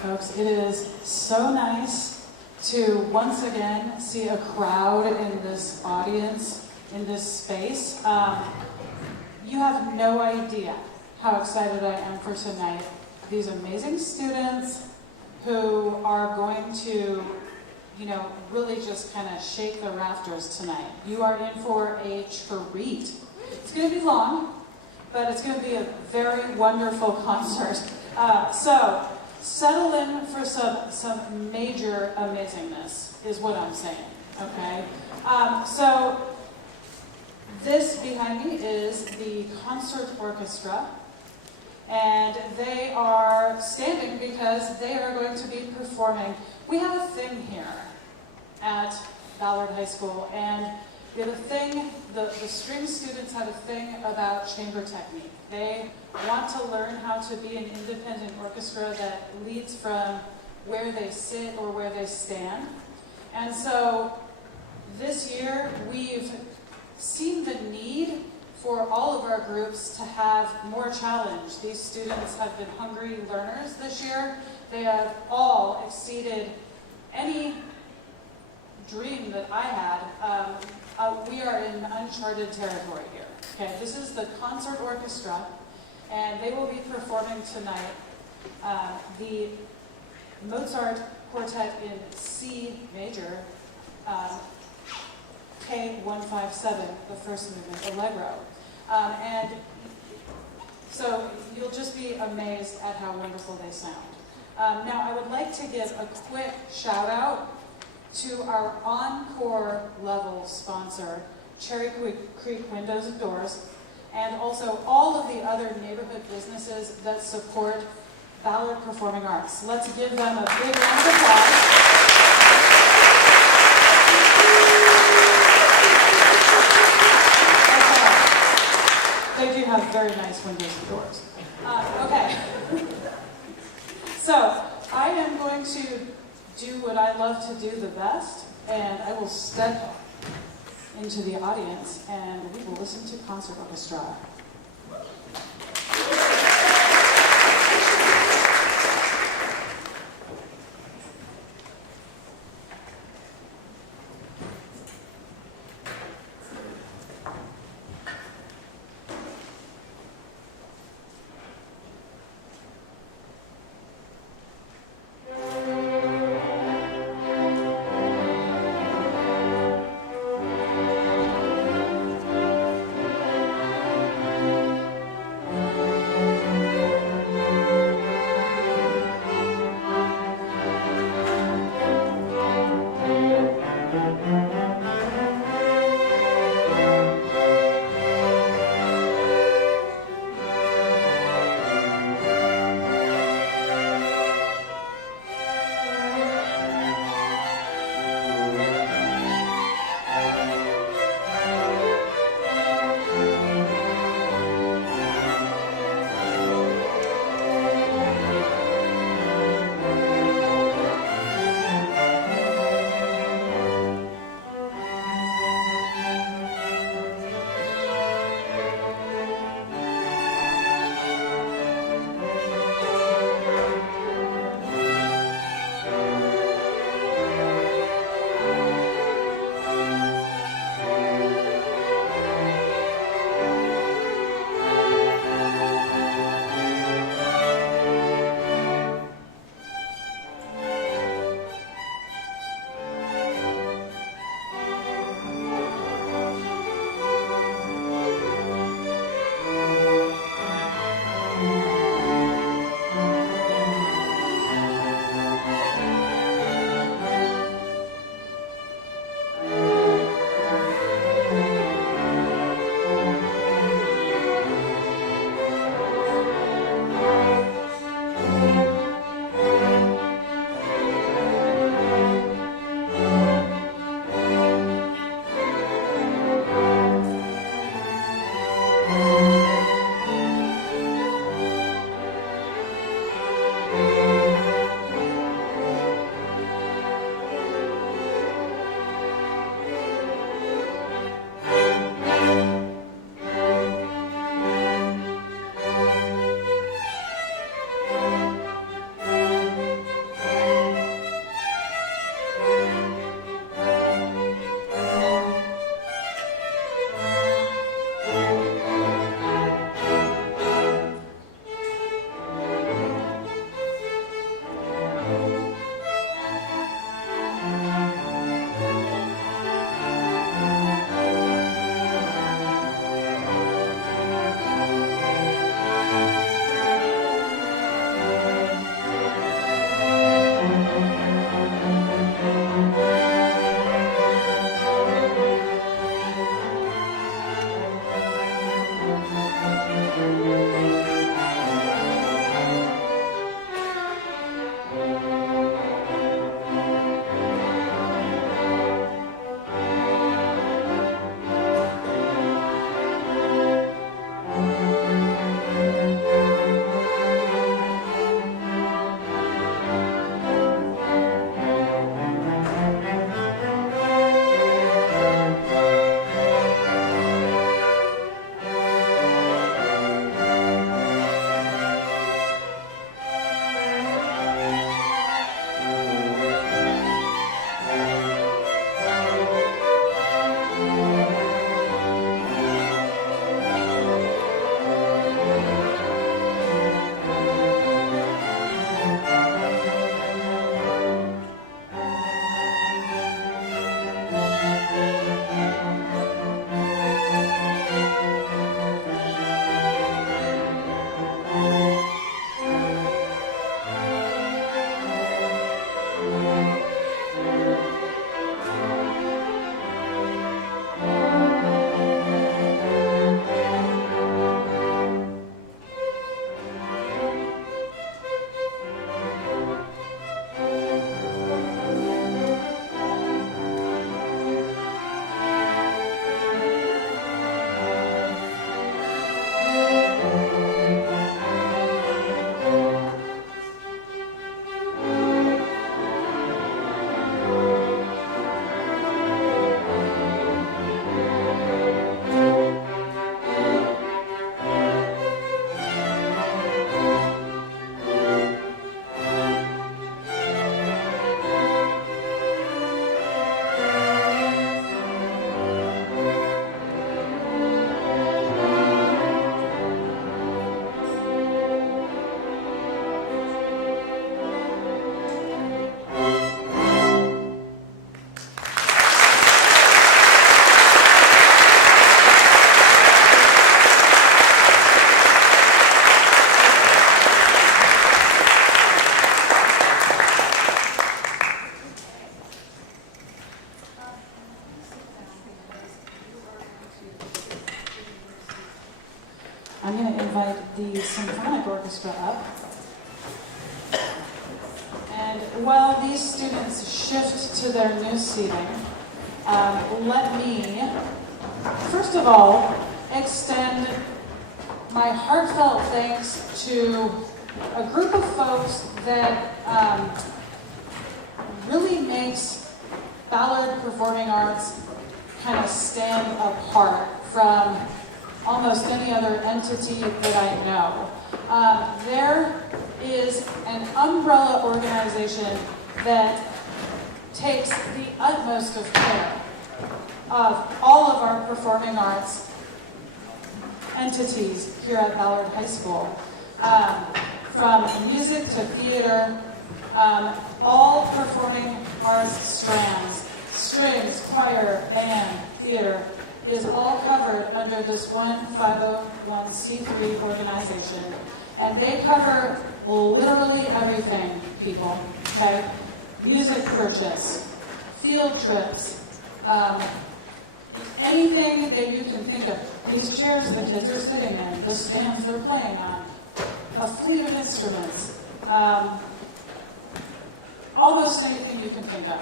folks. It is so nice to once again see a crowd in this audience, in this space. You have no idea how excited I am for tonight. These amazing students who are going to, really just kind of shake the rafters tonight. You are in for a treat. It's going to be long, but it's going to be a very wonderful concert. So settle in for some major amazingness is what I'm saying, okay? So this behind me is the concert orchestra, and they are standing because they are going to be performing. We have a thing here at Ballard High School, and the string students have a thing about chamber technique. They want to learn how to be an independent orchestra that leads from where they sit or where they stand. And so this year we've seen the need for all of our groups to have more challenge. These students have been hungry learners this year. They have all exceeded any dream that I had. We are in uncharted territory here. Okay, this is the concert orchestra, and they will be performing tonight the Mozart quartet in C major, K157, the first movement, Allegro. And so you'll just be amazed at how wonderful they sound. Now I would like to give a quick shout out to our encore level sponsor, Cherry Creek Windows and Doors, and also all of the other neighborhood businesses that support Ballard Performing Arts. Let's give them a big round of applause. Okay. They do have very nice windows and doors. Okay. So, I am going to do what I love to do the best, and I will step into the audience and we will listen to concert orchestra. invite the Symphonic Orchestra up. And while these students shift to their new seating, let me, first of all, extend my heartfelt thanks to a group of folks that really makes Ballard Performing Arts kind of stand apart from almost any other entity that I know. There is an umbrella organization that takes the utmost of care of all of our performing arts entities here at Ballard High School. From music to theater, all performing arts strands, strings, choir, band, theater, is all covered under this one 501c3 organization. And they cover literally everything, people, okay? Music purchase, field trips, anything that you can think of. These chairs the kids are sitting in, the stands they're playing on, a fleet of instruments, almost anything you can think of.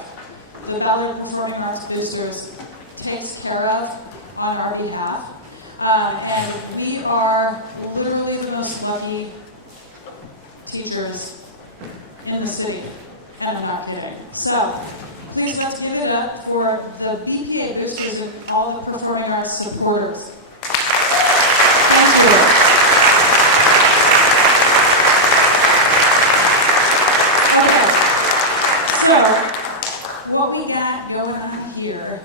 The Ballard Performing Arts Boosters takes care of on our behalf. And we are literally the most lucky teachers in the city. And I'm not kidding. So, please let's give it up for the BPA boosters and all the performing arts supporters. Thank you. Okay, so what we got going on here,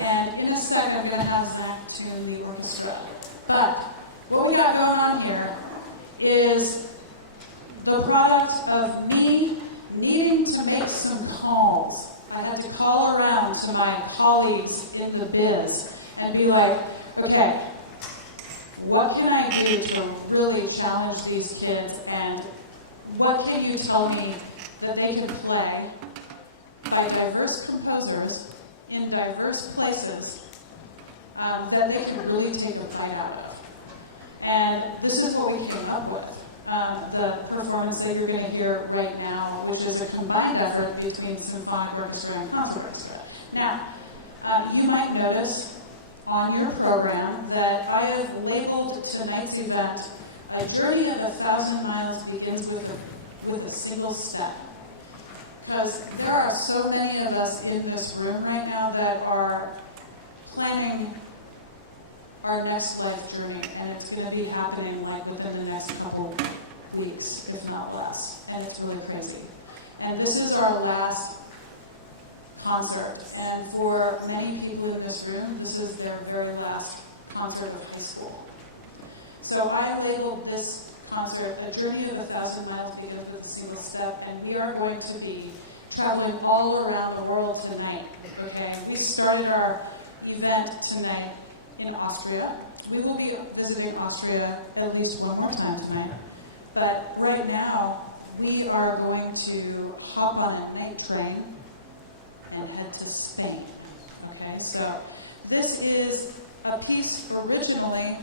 and in a sec I'm going to have Zach tune the orchestra, but what we got going on here is the product of me needing to make some calls. I had to call around to my colleagues in the biz and be like, okay, what can I do to really challenge these kids, and what can you tell me that they could play by diverse composers in diverse places that they can really take a bite out of. And this is what we came up with. The performance that you're going to hear right now, which is a combined effort between Symphonic Orchestra and Concert Orchestra. Now, you might notice on your program that I have labeled tonight's event, "A Journey of 1,000 Miles Begins with a Single Step." Because there are so many of us in this room right now that are planning our next life journey, and it's going to be happening like within the next couple weeks, if not less, and it's really crazy. And this is our last concert, and for many people in this room, this is their very last concert of high school. So I labeled this concert, "A Journey of 1,000 Miles Begins with a Single Step," and we are going to be traveling all around the world tonight, okay? We started our event tonight in Austria. We will be visiting Austria at least one more time tonight. But right now, we are going to hop on a night train and head to Spain, okay? So this is a piece originally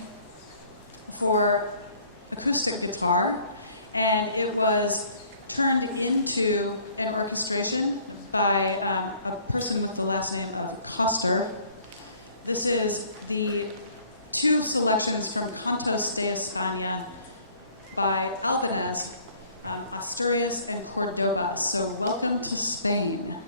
for acoustic guitar, and it was turned into an orchestration by a person with the last name of Koster. This is the two selections from Cantos de España by Albanese, Asturias, and Cordoba. So welcome to Spain.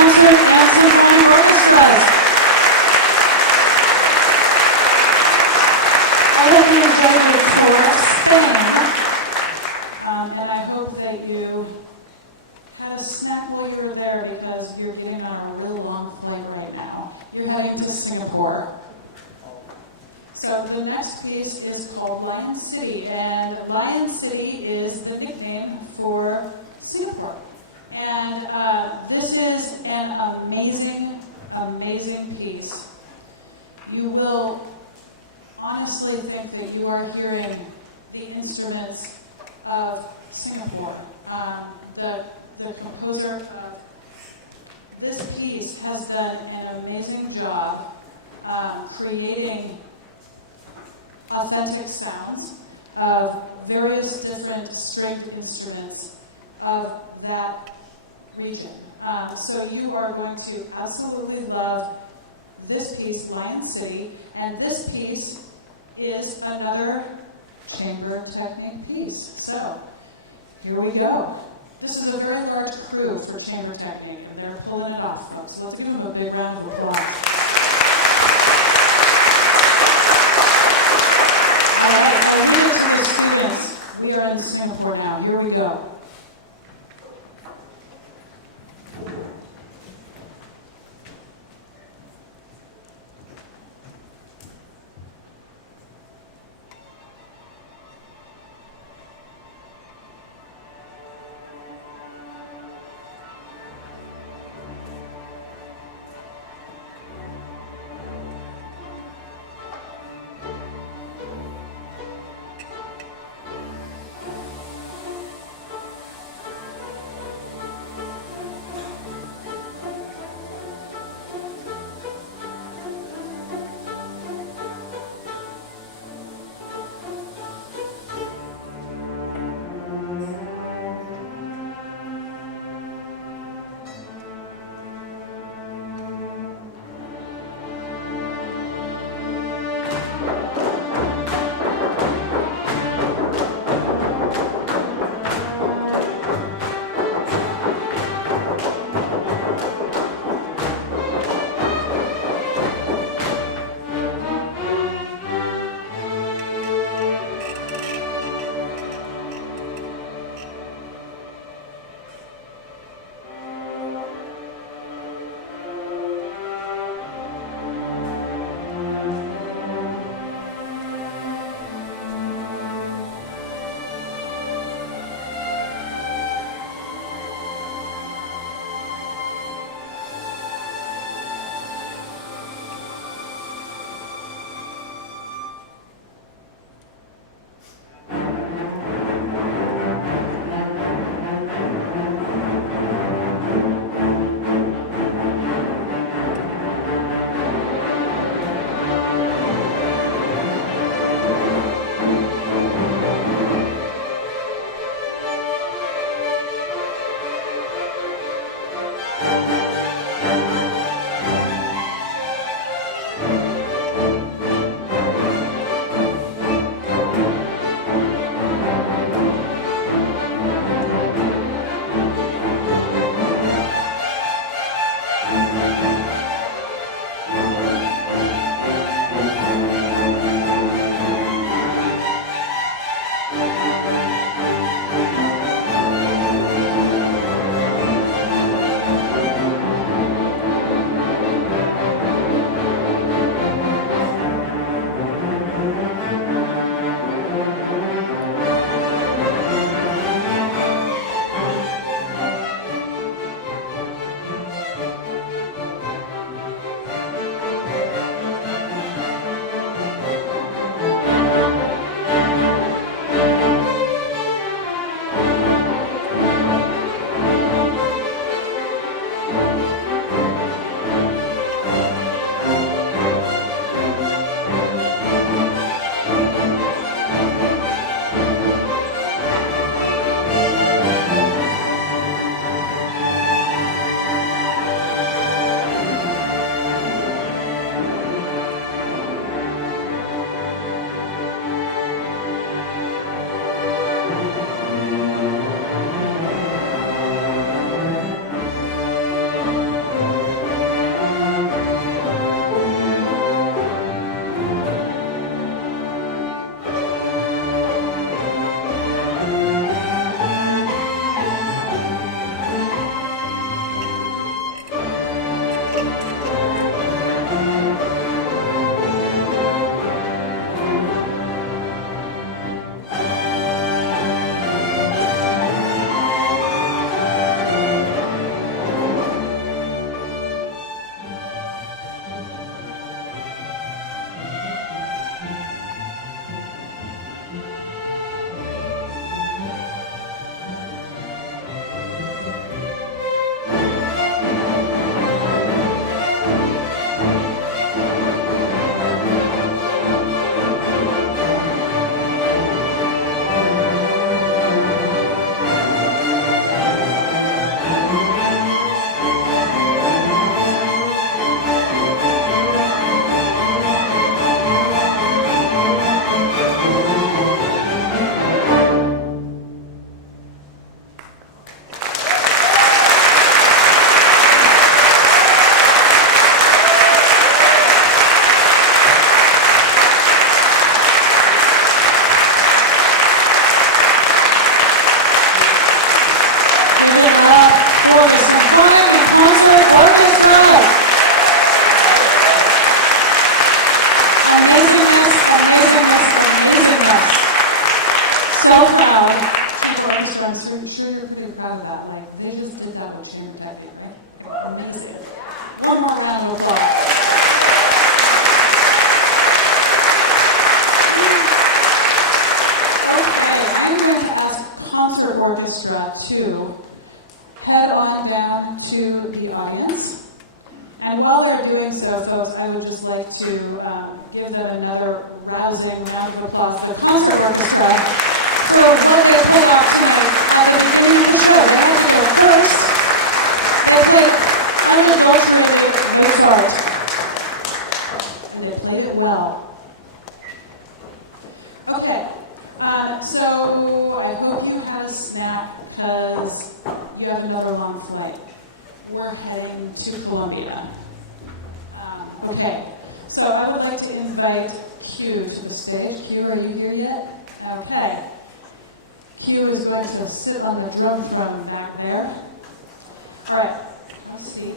concert and symphonic orchestras. I hope you enjoyed your tour of Spain, and I hope that you had a snack while you were there because you're getting on a real long flight right now. You're heading to Singapore. So the next piece is called Lion City, and Lion City is the nickname for Singapore. And this is an amazing, amazing piece. You will honestly think that you are hearing the instruments of Singapore. The composer of this piece has done an amazing job creating authentic sounds of various different stringed instruments of that region. So you are going to absolutely love this piece, Lion City, and this piece is another chamber technique piece. So here we go. This is a very large crew for chamber technique, and they're pulling it off, folks. So let's give them a big round of applause. All right, I'll leave it to the students. We are in Singapore now. Here we go. They just did that with chamber typing, right? Amazing. One more round of applause. Okay, I'm going to ask concert orchestra to head on down to the audience. And while they're doing so, folks, I would just like to give them another rousing round of applause. The concert orchestra for what they played out tonight at the beginning of the show. They had to go first. They played unadulterated Mozart, and they played it well. Okay, so I hope you had a snack because you have another long flight. We're heading to Columbia. Okay, so I would like to invite Q to the stage. Q, are you here yet? Okay. Q is going to sit on the drum from back there. All right, let's see.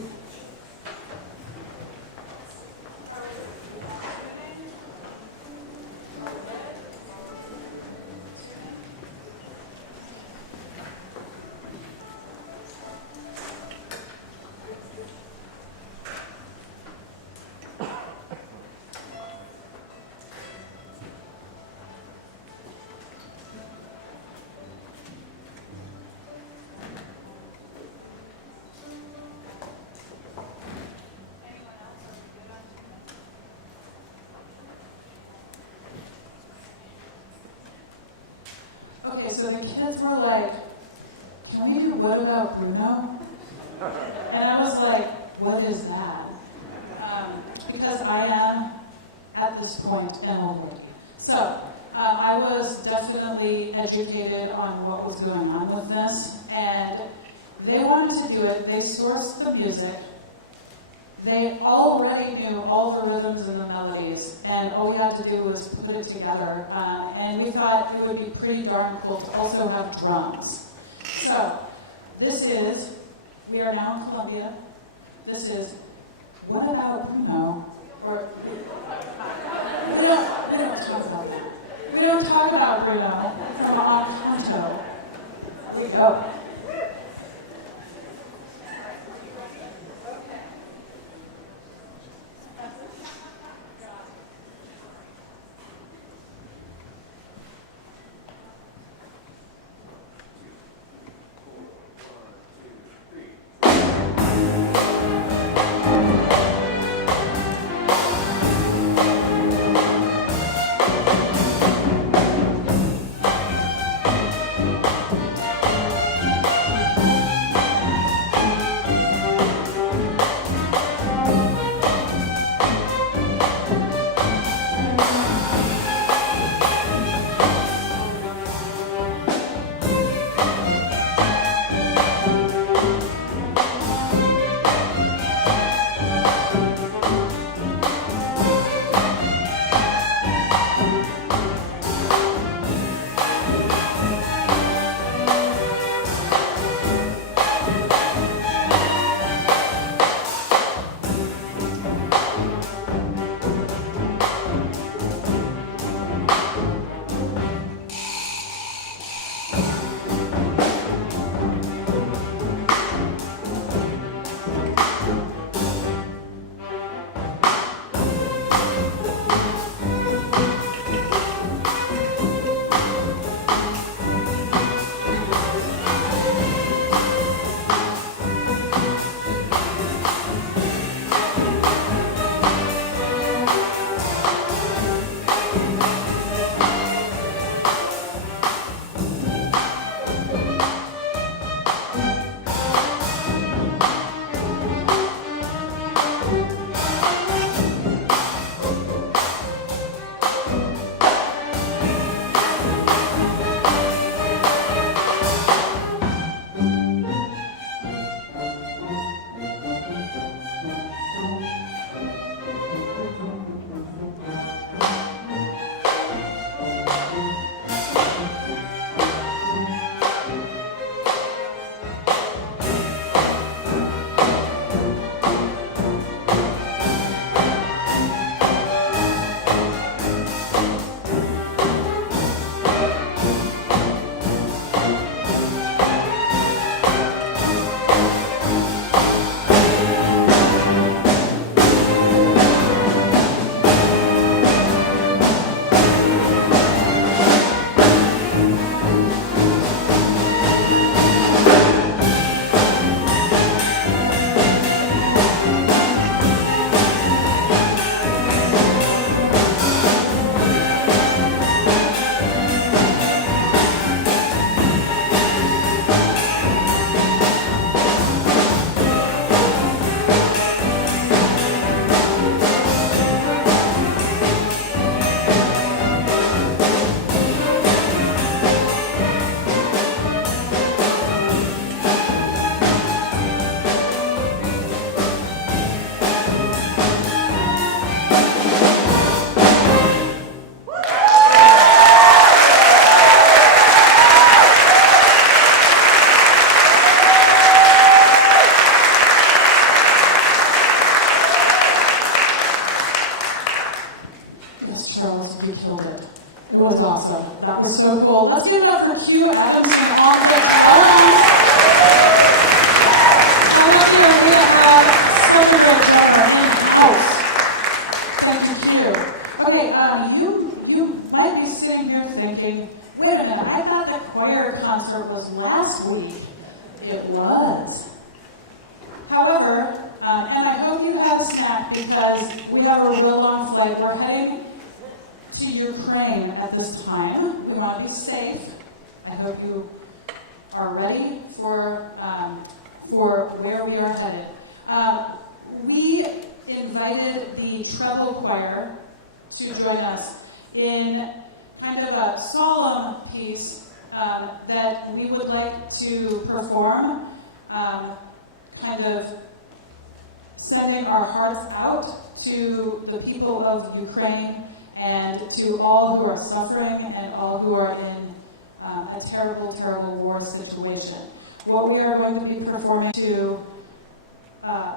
Okay, so the kids were like, can we do What About Bruno? And I was like, what is that? Because I am, at this point, an old lady. So, I was definitely educated on what was going on with this, and they wanted to do it. They sourced the music. They already knew all the rhythms and the melodies, and all we had to do was put it together. And we thought it would be pretty darn cool to also have drums. So, we are now in Columbia. This is What About Bruno? Or, we don't talk about that. We don't talk about Bruno from Encanto. Here we go. It was awesome. That was so cool. Let's give it up for Q Adamson on the drums. I love you. We had such a great drummer in house. Thank you, Q. Okay, you might be sitting here thinking, wait a minute, I thought the choir concert was last week. It was. However, and I hope you have a snack because we have a real long flight. We're heading to Ukraine at this time. We want to be safe. I hope you are ready for where we are headed. We invited the treble choir to join us in kind of a solemn piece that we would like to perform, kind of sending our hearts out to the people of Ukraine and to all who are suffering and all who are in a terrible, terrible war situation. What we are going to be performing to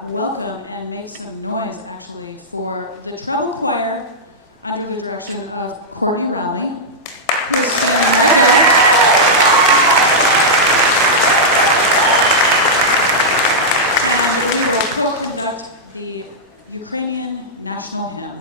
welcome and make some noise, actually, for the treble choir under the direction of Courtney Rowney, who is playing all day. And we will co-conduct the Ukrainian national hymn.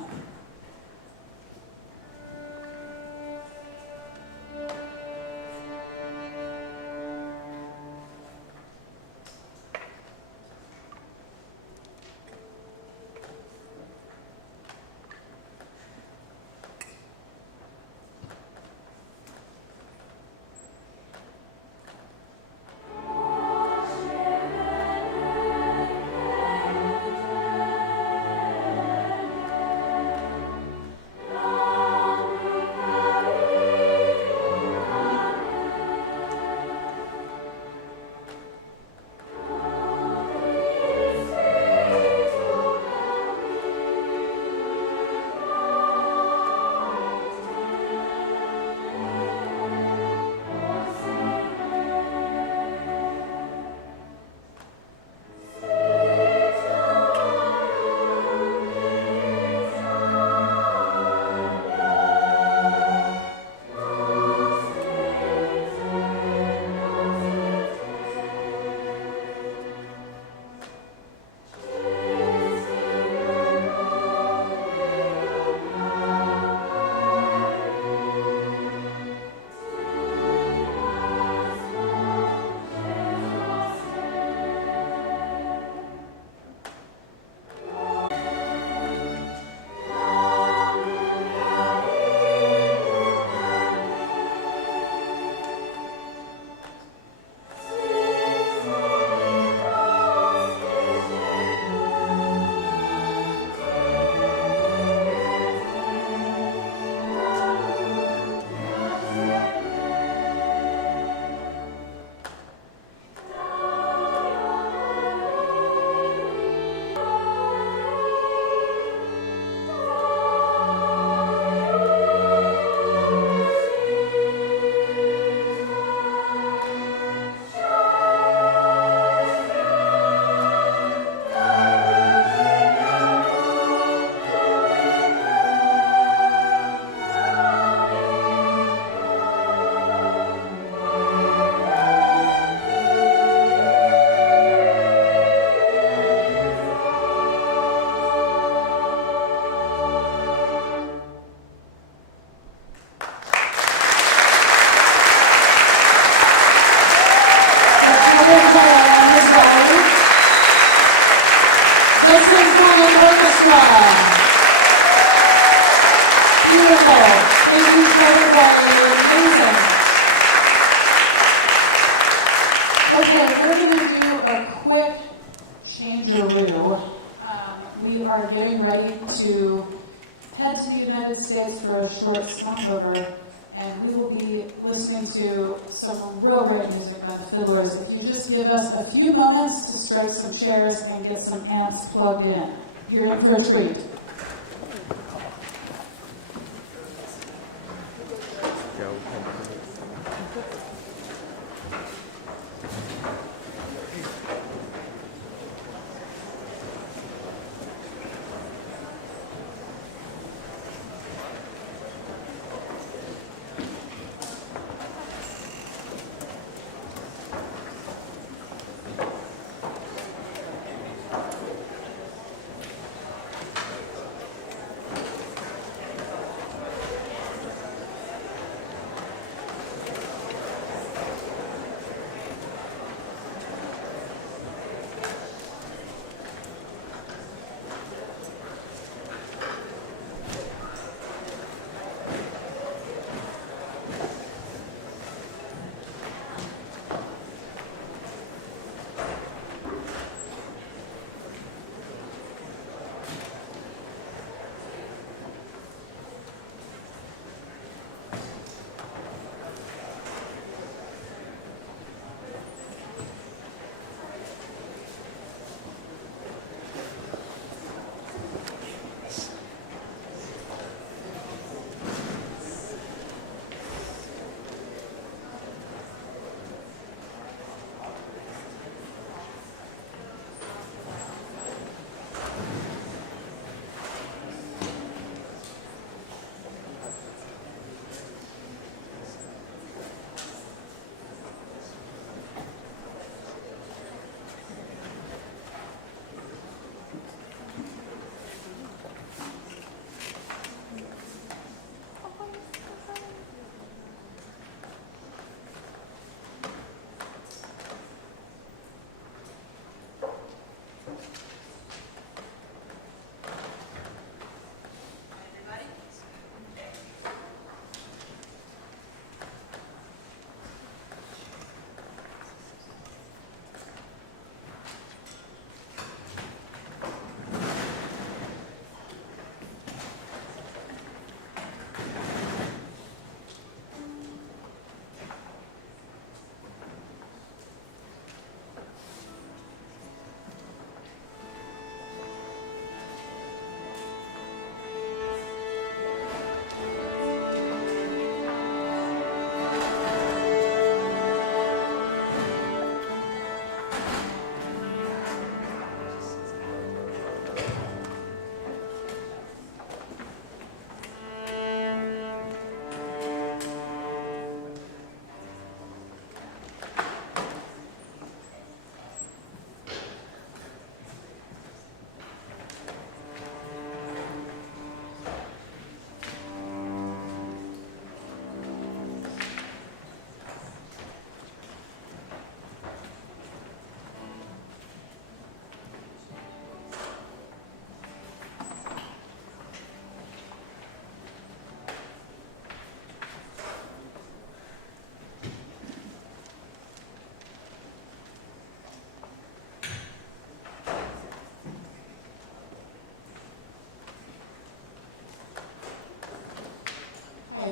The Symphonic Orchestra. Beautiful. Thank you for the choir. You're amazing. Okay, we're going to do a quick change-a-roo. We are getting ready to head to the United States for a short stopover, and we will be listening to some real great music by the Fiddlers. If you just give us a few moments to strike some chairs and get some amps plugged in, you're in for a treat.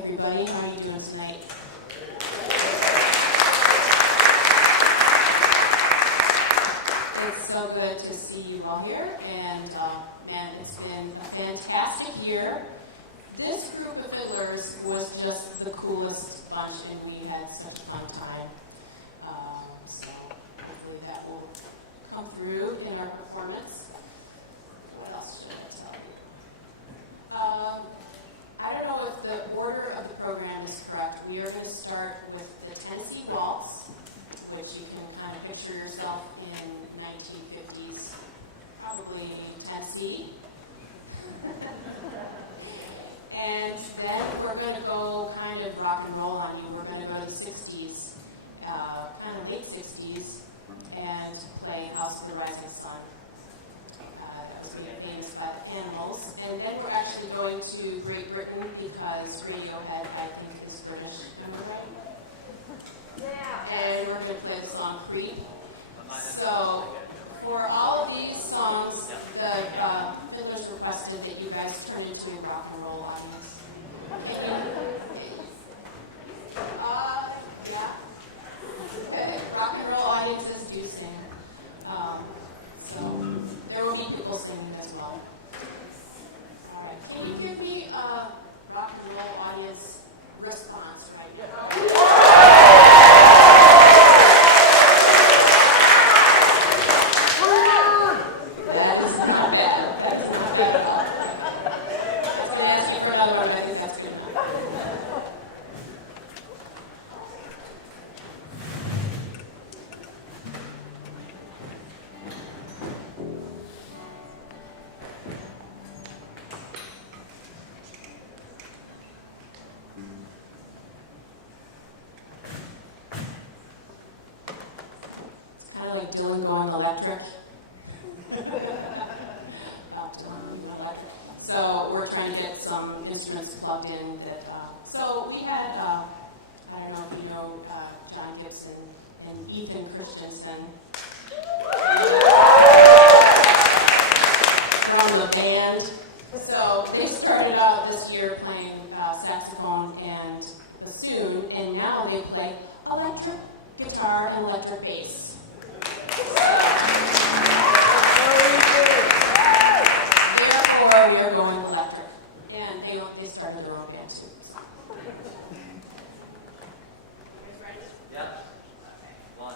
everybody. How are you doing tonight? It's so good to see you all here, and it's been a fantastic year. This group of fiddlers was just the coolest bunch, and we had such a fun time. So hopefully that will come through in our performance. What else should I tell you? I don't know if the order of the program is correct. We are going to start with the Tennessee Waltz, which you can kind of picture yourself in 1950s, probably Tennessee. And then we're going to go kind of rock and roll on you. We're going to go to the 60s, kind of late 60s, and play House of the Rising Sun. That was made famous by the Animals. And then we're actually going to Great Britain because Radiohead, I think, is British. Am I right? Yeah. And we're going to play the song Creep. So for all of these songs, the fiddlers requested that you guys turn into a rock and roll audience. Can you? Yeah. Okay. Rock and roll audiences do sing. So there will be people singing as well. All right. Can you give me a rock and roll audience response right now? Dylan going electric. So we're trying to get some instruments plugged in. So we had, I don't know if you know John Gibson and Ethan Christensen from the band. So they started out this year playing saxophone and bassoon, and now they play electric guitar and electric bass. Therefore, we are going electric. And they started their own band too. Yep. One.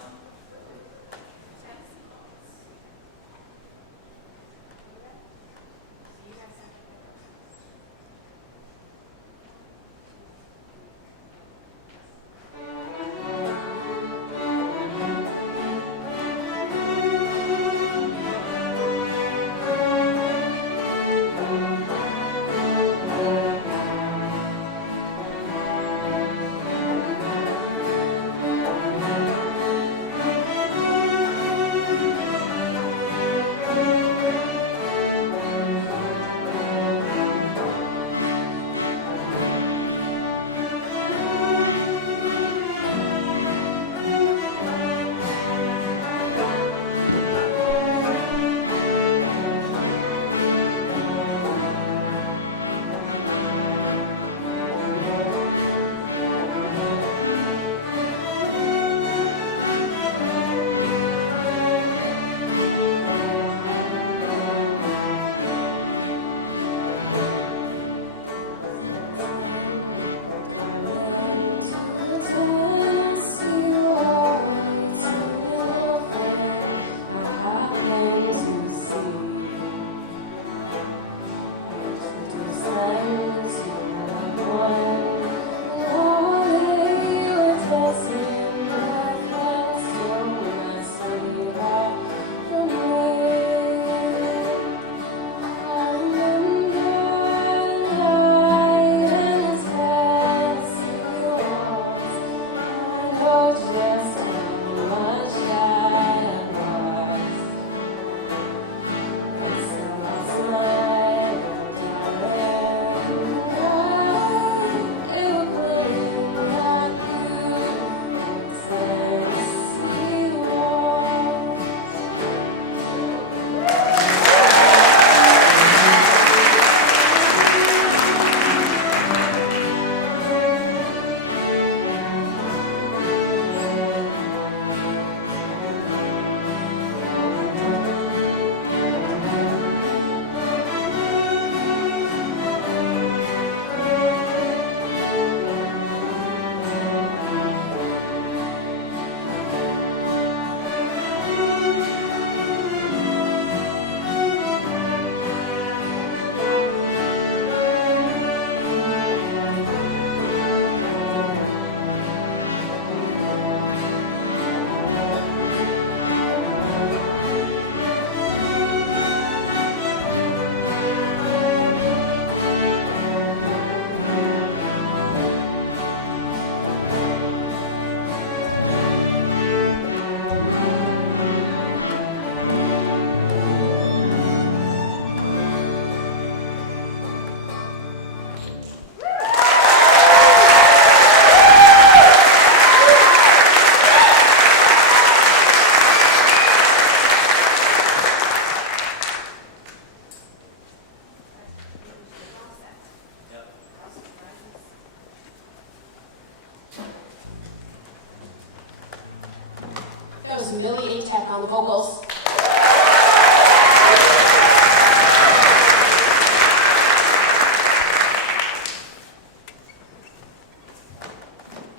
is Millie Atek on the vocals.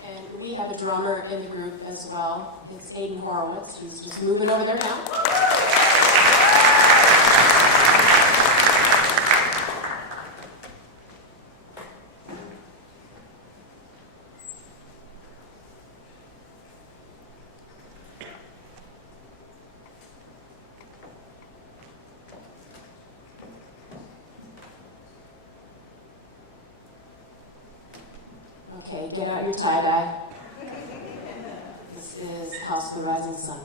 And we have a drummer in the group as well. It's Aiden Horowitz, who's just moving over there now. Okay, get out your tie-dye. This is House of the Rising Sun.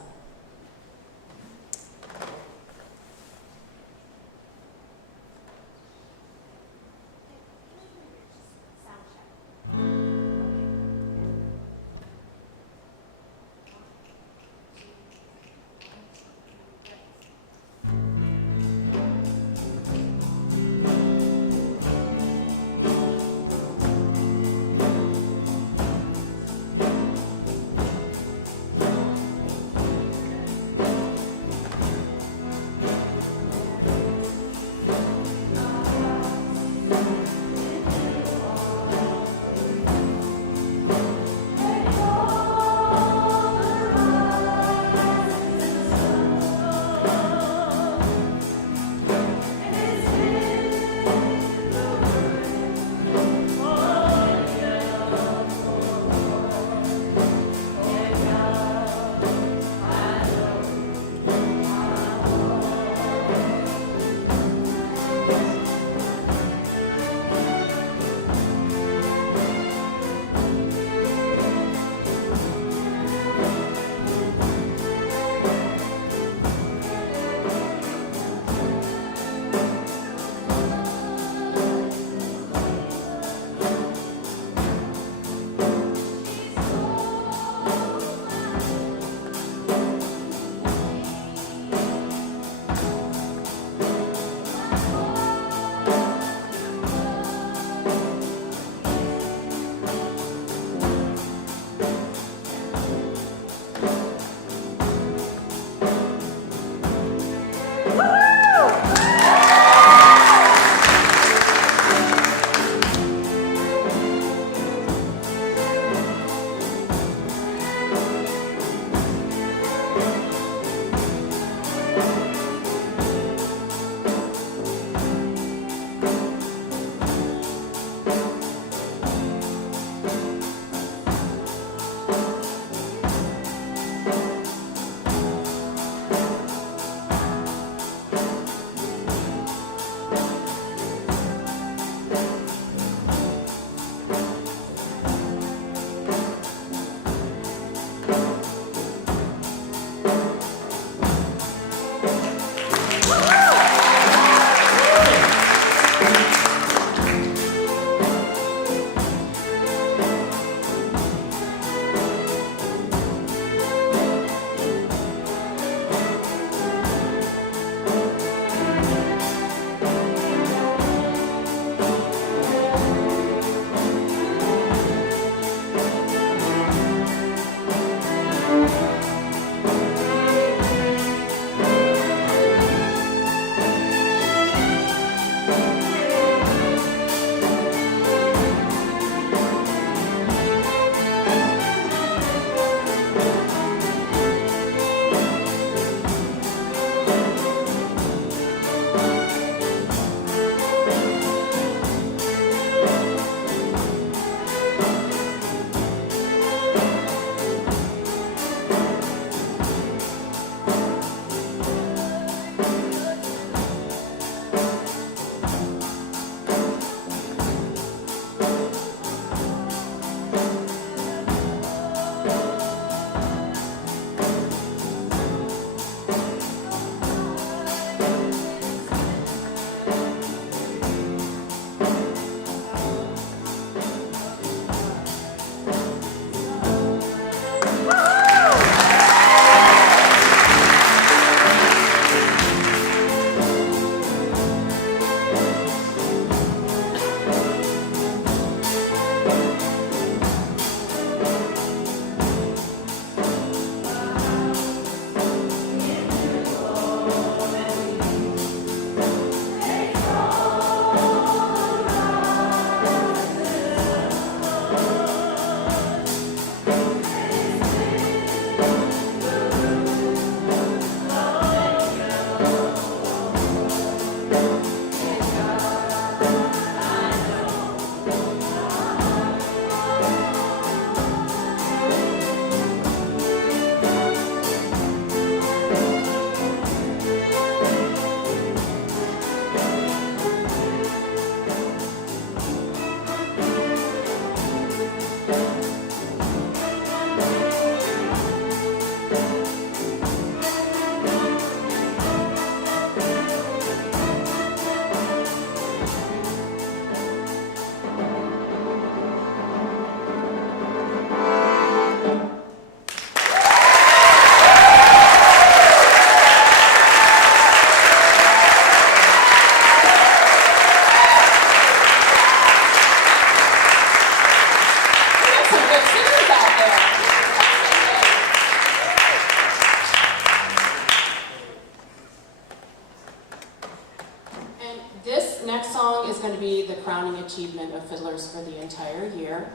This next song is going to be the crowning achievement of Fiddlers for the entire year.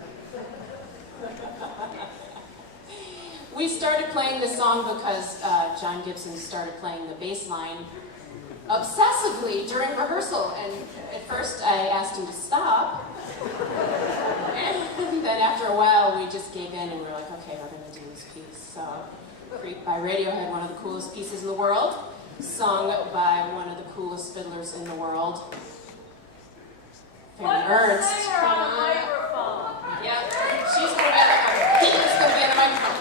We started playing this song because John Gibson started playing the bass line obsessively during rehearsal, and at first I asked him to stop, and then after a while we just gave in and we were like, okay, we're going to do this piece. So, Creep by Radiohead, one of the coolest pieces in the world, sung by one of the coolest fiddlers in the world, Fanny Ernst. Yep, she's going to be on the microphone. He is going to be on the microphone.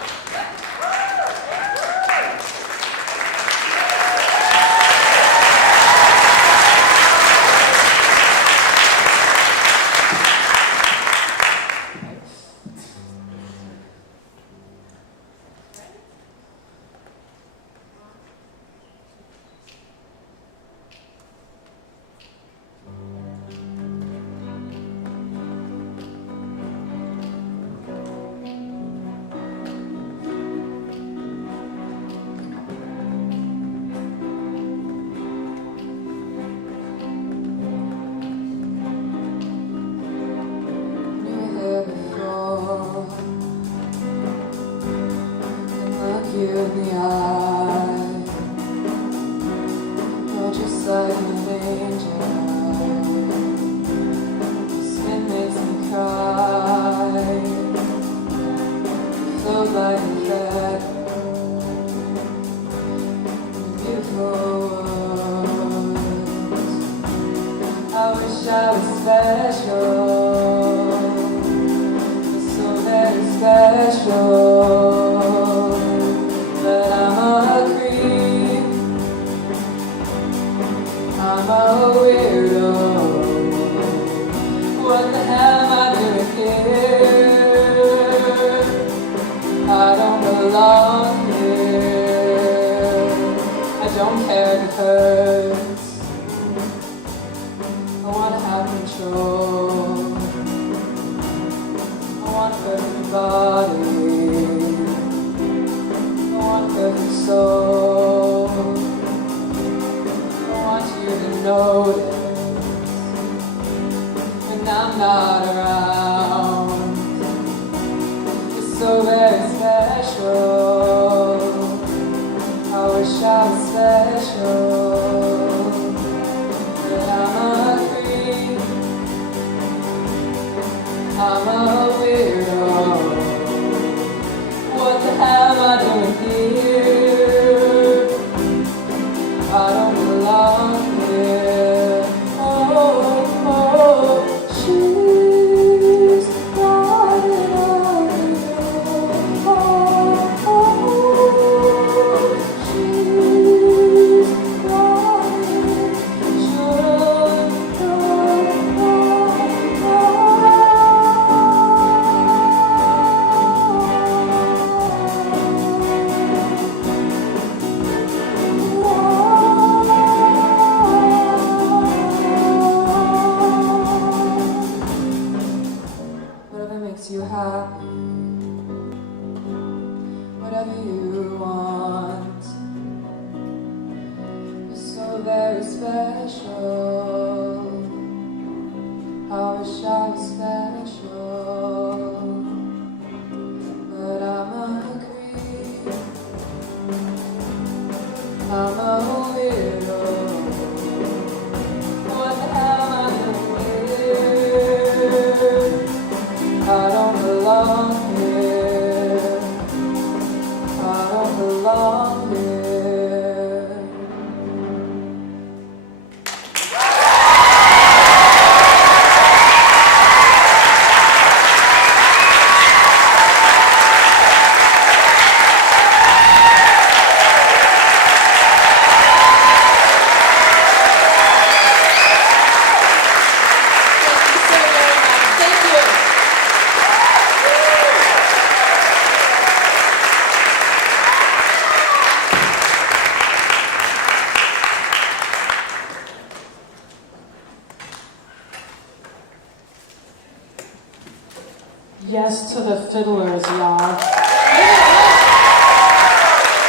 Yes to the Fiddlers, y'all.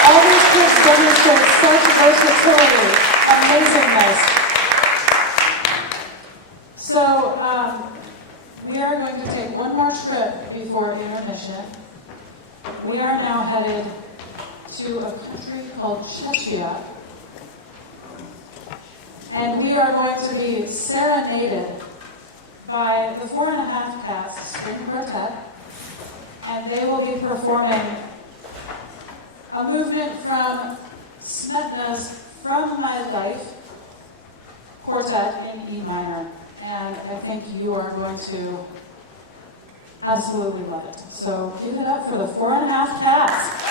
All these kids demonstrate such versatility, amazingness. Intermission, we are now headed to a country called Czechia, and we are going to be serenaded by the 4.5 Cats String Quartet, and they will be performing a movement from Smetana's From My Life quartet in E minor, and I think you are going to absolutely love it. So give it up for the 4.5 Cats.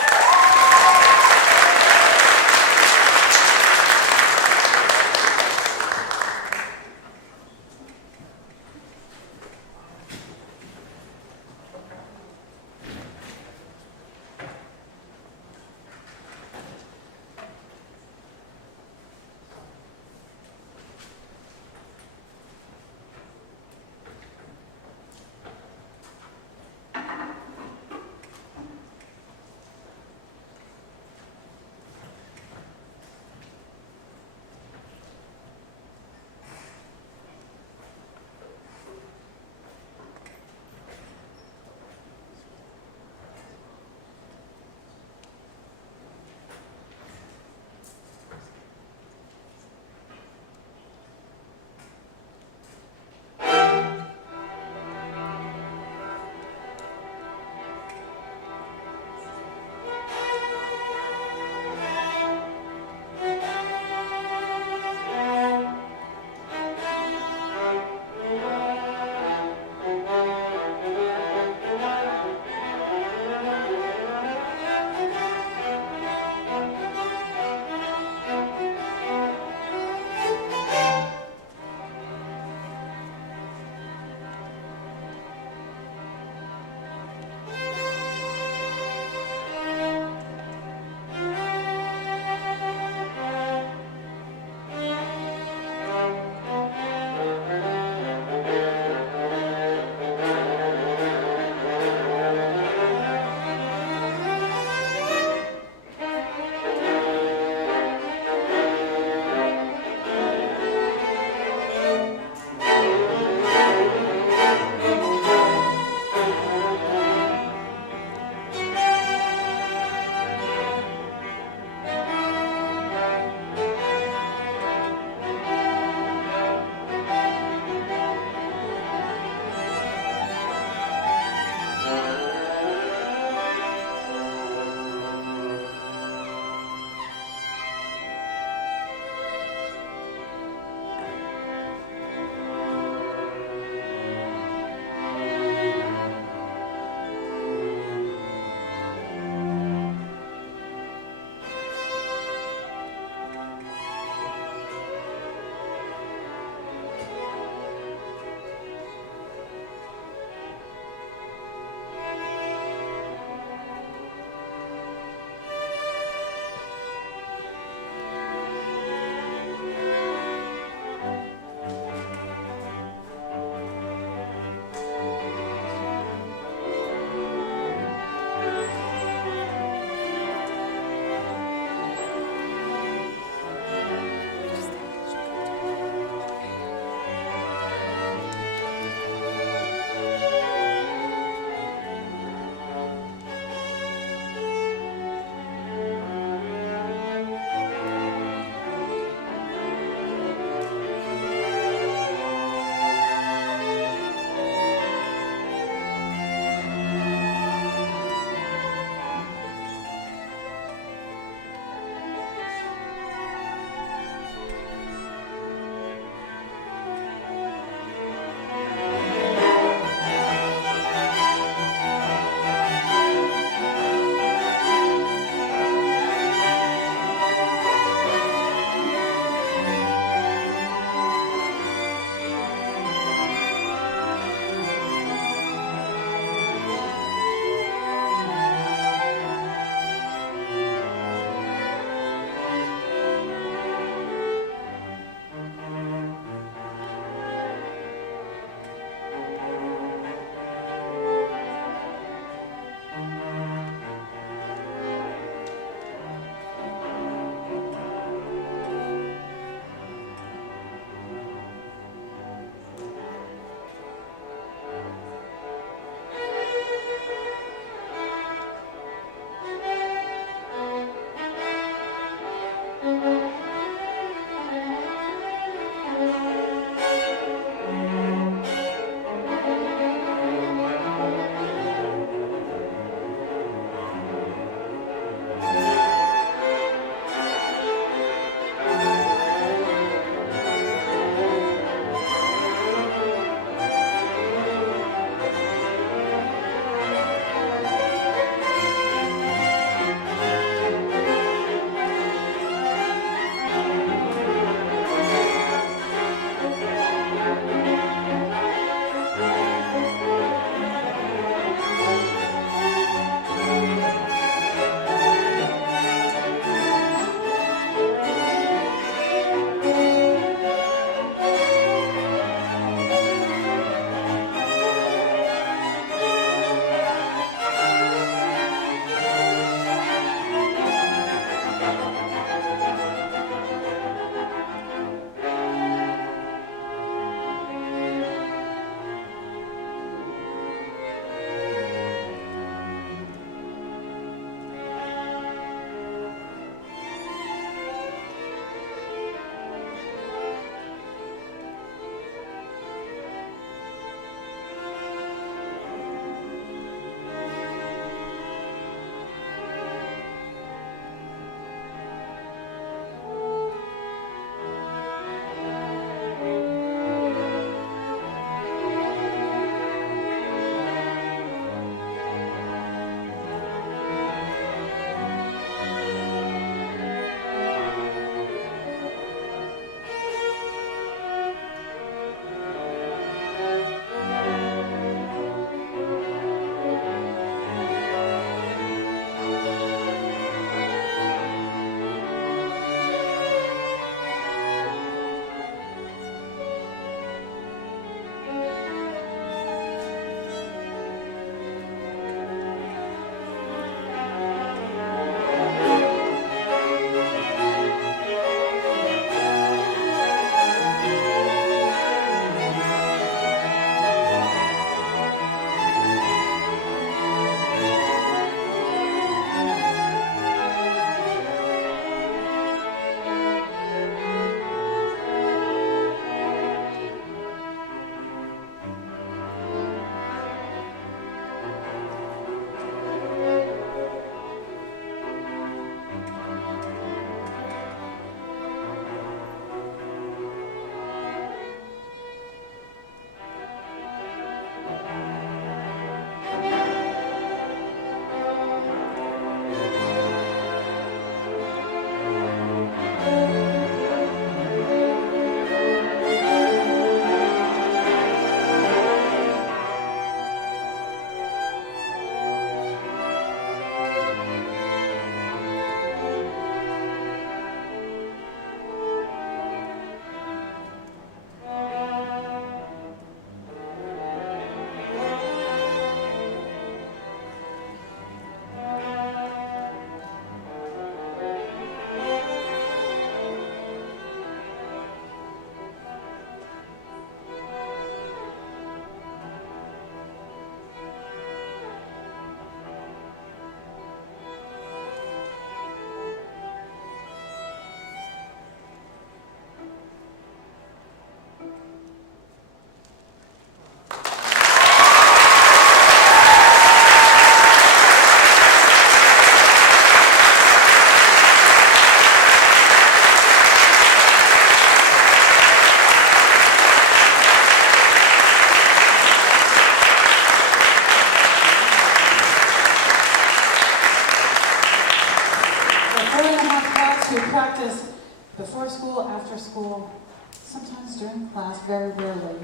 class very rarely,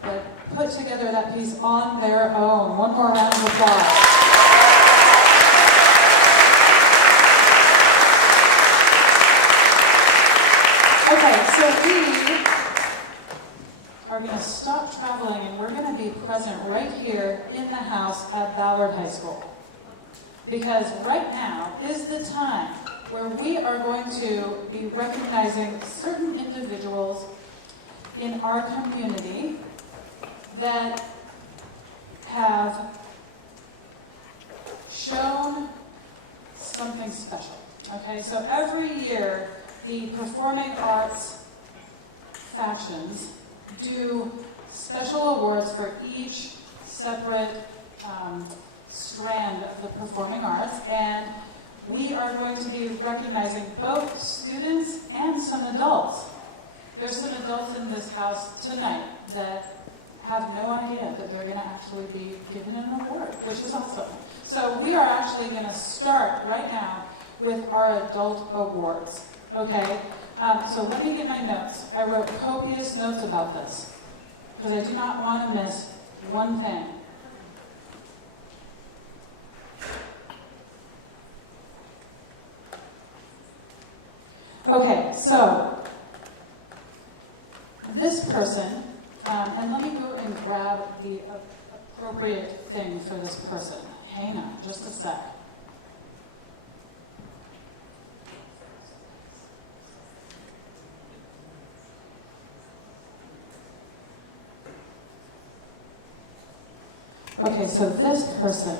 but put together that piece on their own. One more round of applause. Okay, so we are going to stop traveling and we're going to be present right here in the house at Ballard High School. Because right now is the time where we are going to be recognizing certain individuals in our community that have shown something special. Okay, so every year the performing arts factions do special awards for each separate strand of the performing arts, and we are going to be recognizing both students and some adults. There's some adults in this house tonight that have no idea that they're going to actually be given an award, which is awesome. So we are actually going to start right now with our adult awards. Okay? So let me get my notes. I wrote copious notes about this because I do not want to miss one thing. Okay, so this person, and let me go and grab the appropriate thing for this person. Hang on, just a sec. Okay, so this person.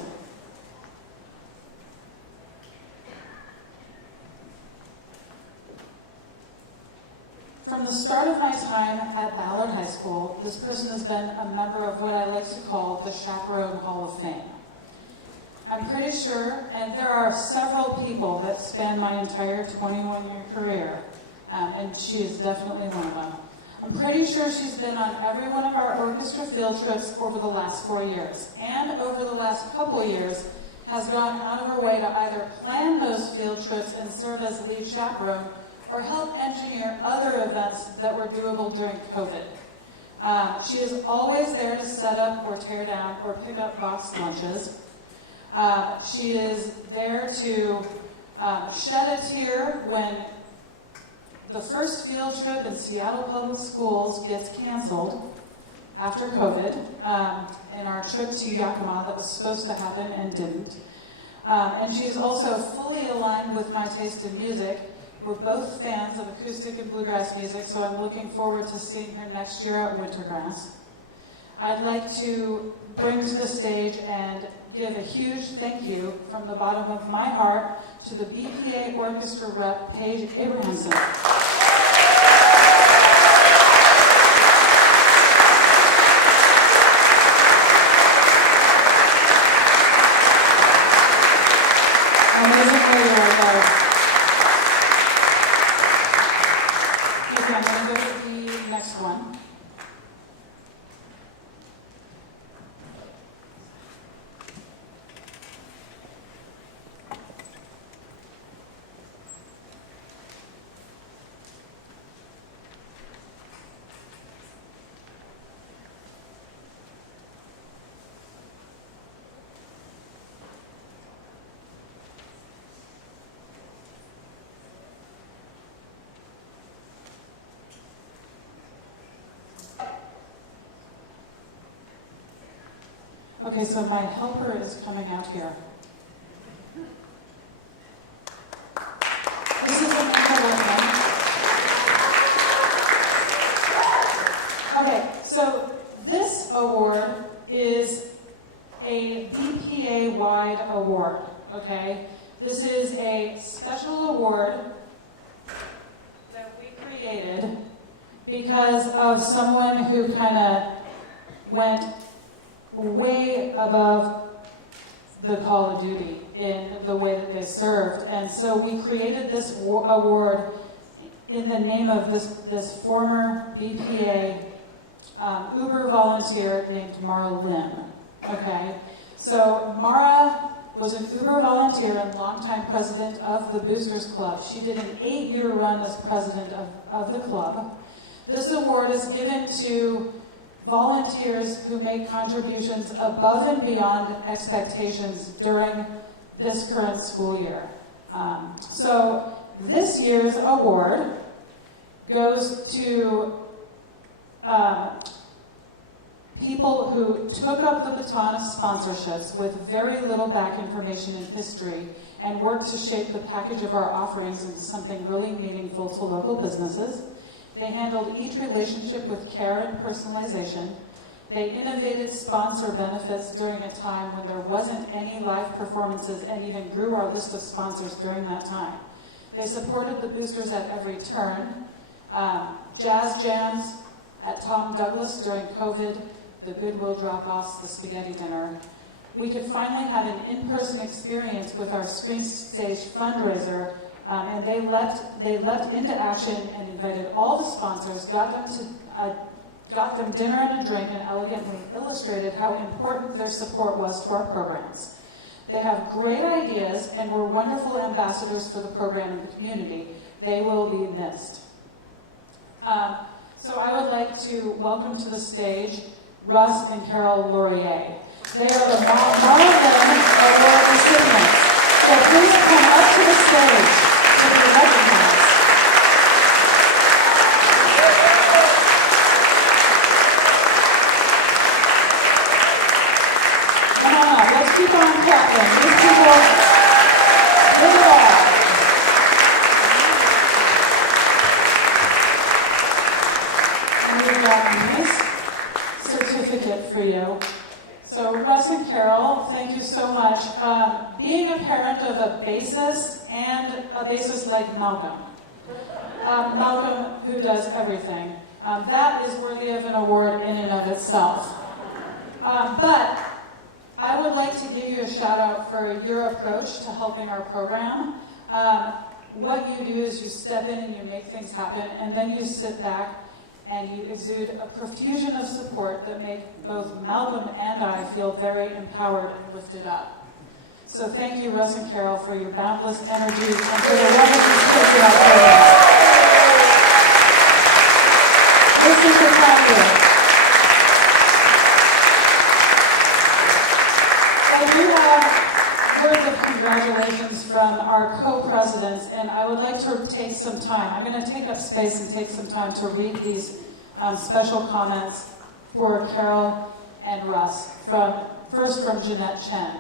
From the start of my time at Ballard High School, this person has been a member of what I like to call the Chaperone Hall of Fame. I'm pretty sure, and there are several people that span my entire 21-year career, and she is definitely one of them. I'm pretty sure she's been on every one of our orchestra field trips over the last 4 years, and over the last couple years has gone out of her way to either plan those field trips and serve as lead chaperone, or help engineer other events that were doable during COVID. She is always there to set up or tear down or pick up boxed lunches. She is there to shed a tear when the first field trip in Seattle Public Schools gets canceled after COVID, and our trip to Yakima that was supposed to happen and didn't. And she is also fully aligned with my taste in music. We're both fans of acoustic and bluegrass music, so I'm looking forward to seeing her next year at Wintergrass. I'd like to bring to the stage and give a huge thank you from the bottom of my heart to the BPA Orchestra rep, Paige Abrahamson. Amazing lady right there. Okay, I'm going to go to the next one. Okay, so my helper is coming out here. This is Amanda Whitman. Okay, so this award is a BPA-wide award, okay? This is a special award that we created because of someone who kind of went way above the call of duty in the way that they served. And so we created this award in the name of this former BPA Uber volunteer named Mara Lim. Okay? So Mara was an Uber volunteer and longtime president of the Boosters Club. She did an 8-year run as president of the club. This award is given to volunteers who make contributions above and beyond expectations during this current school year. So this year's award goes to people who took up the baton of sponsorships with very little back information and history and worked to shape the package of our offerings into something really meaningful to local businesses. They handled each relationship with care and personalization. They innovated sponsor benefits during a time when there wasn't any live performances and even grew our list of sponsors during that time. They supported the boosters at every turn. Jazz jams at Tom Douglas during COVID, the Goodwill drop-offs, the spaghetti dinner. We could finally have an in-person experience with our Screen Stage fundraiser, and they leapt into action and invited all the sponsors, got them dinner and a drink, and elegantly illustrated how important their support was to our programs. They have great ideas and were wonderful ambassadors for the program and the community. They will be missed. So I would like to welcome to the stage Russ and Carol Laurier. They are the Marlin Award recipients. So please come up to the stage to be recognized. Come on up. Let's keep on clapping. These people did it all. And we've got this certificate for you. So Russ and Carol, thank you so much. Being a parent of a bassist and a bassist like Malcolm, Malcolm who does everything, that is worthy of an award in and of itself. But I would like to give you a shout out for your approach to helping our program. What you do is you step in and you make things happen, and then you sit back and you exude a profusion of support that make both Malcolm and I feel very empowered and lifted up. So thank you, Russ and Carol, for your boundless energy and for the wonderful kids in our program. This is the fabulous. I do have words of congratulations from our co-presidents, and I would like to take some time. I'm going to take up space and take some time to read these special comments for Carol and Russ. First from Jeanette Chen.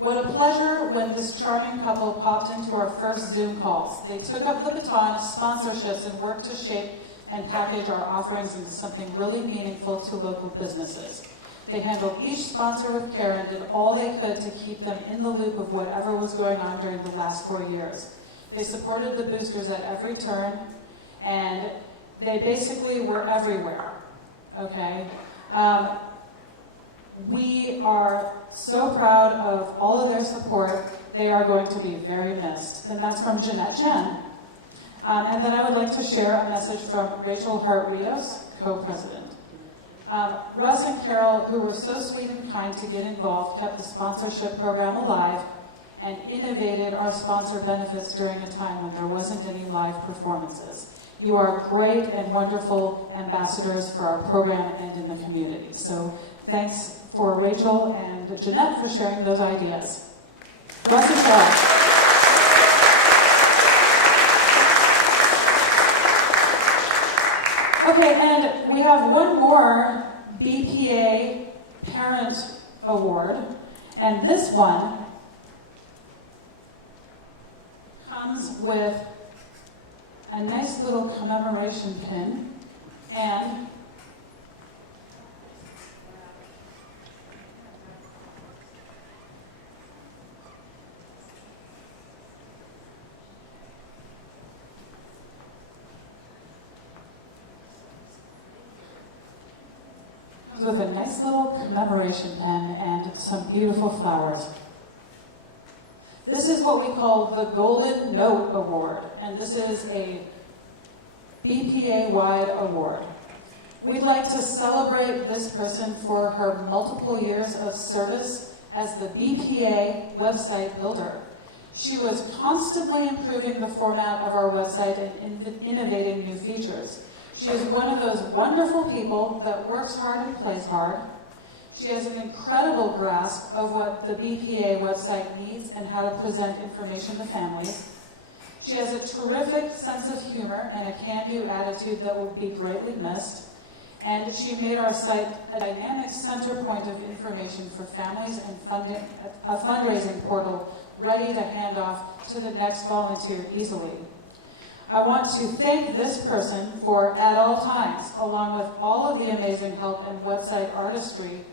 What a pleasure when this charming couple popped into our first Zoom calls. They took up the baton of sponsorships and worked to shape and package our offerings into something really meaningful to local businesses. They handled each sponsor with care and did all they could to keep them in the loop of whatever was going on during the last 4 years. They supported the boosters at every turn, and they basically were everywhere, okay? We are so proud of all of their support. They are going to be very missed. And that's from Jeanette Chen. And then I would like to share a message from Rachel Hart-Rios, co-president. Russ and Carol, who were so sweet and kind to get involved, kept the sponsorship program alive and innovated our sponsor benefits during a time when there wasn't any live performances. You are great and wonderful ambassadors for our program and in the community. So thanks for Rachel and Jeanette for sharing those ideas. Russ and Carol. Okay, and we have one more BPA Parent Award, and this one comes with a nice little commemoration pin and with a nice little commemoration pen and some beautiful flowers. This is what we call the Golden Note Award, and this is a BPA-wide award. We'd like to celebrate this person for her multiple years of service as the BPA website builder. She was constantly improving the format of our website and innovating new features. She is one of those wonderful people that works hard and plays hard. She has an incredible grasp of what the BPA website needs and how to present information to families. She has a terrific sense of humor and a can-do attitude that will be greatly missed. And she made our site a dynamic center point of information for families and a fundraising portal ready to hand off to the next volunteer easily. I want to thank this person for, at all times, along with all of the amazing help and website artistry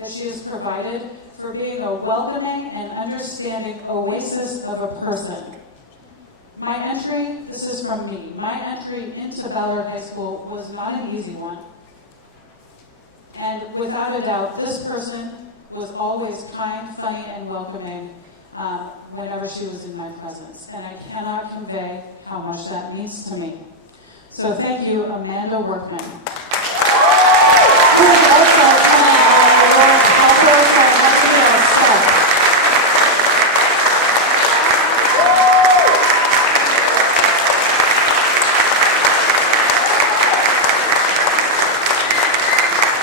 that she has provided, for being a welcoming and understanding oasis of a person. My entry, this is from me, my entry into Ballard High School was not an easy one. And without a doubt, this person was always kind, funny, and welcoming whenever she was in my presence. And I cannot convey how much that means to me. So thank you, Amanda Workman. Who is also coming on the Lord's helper, so I have to be on step.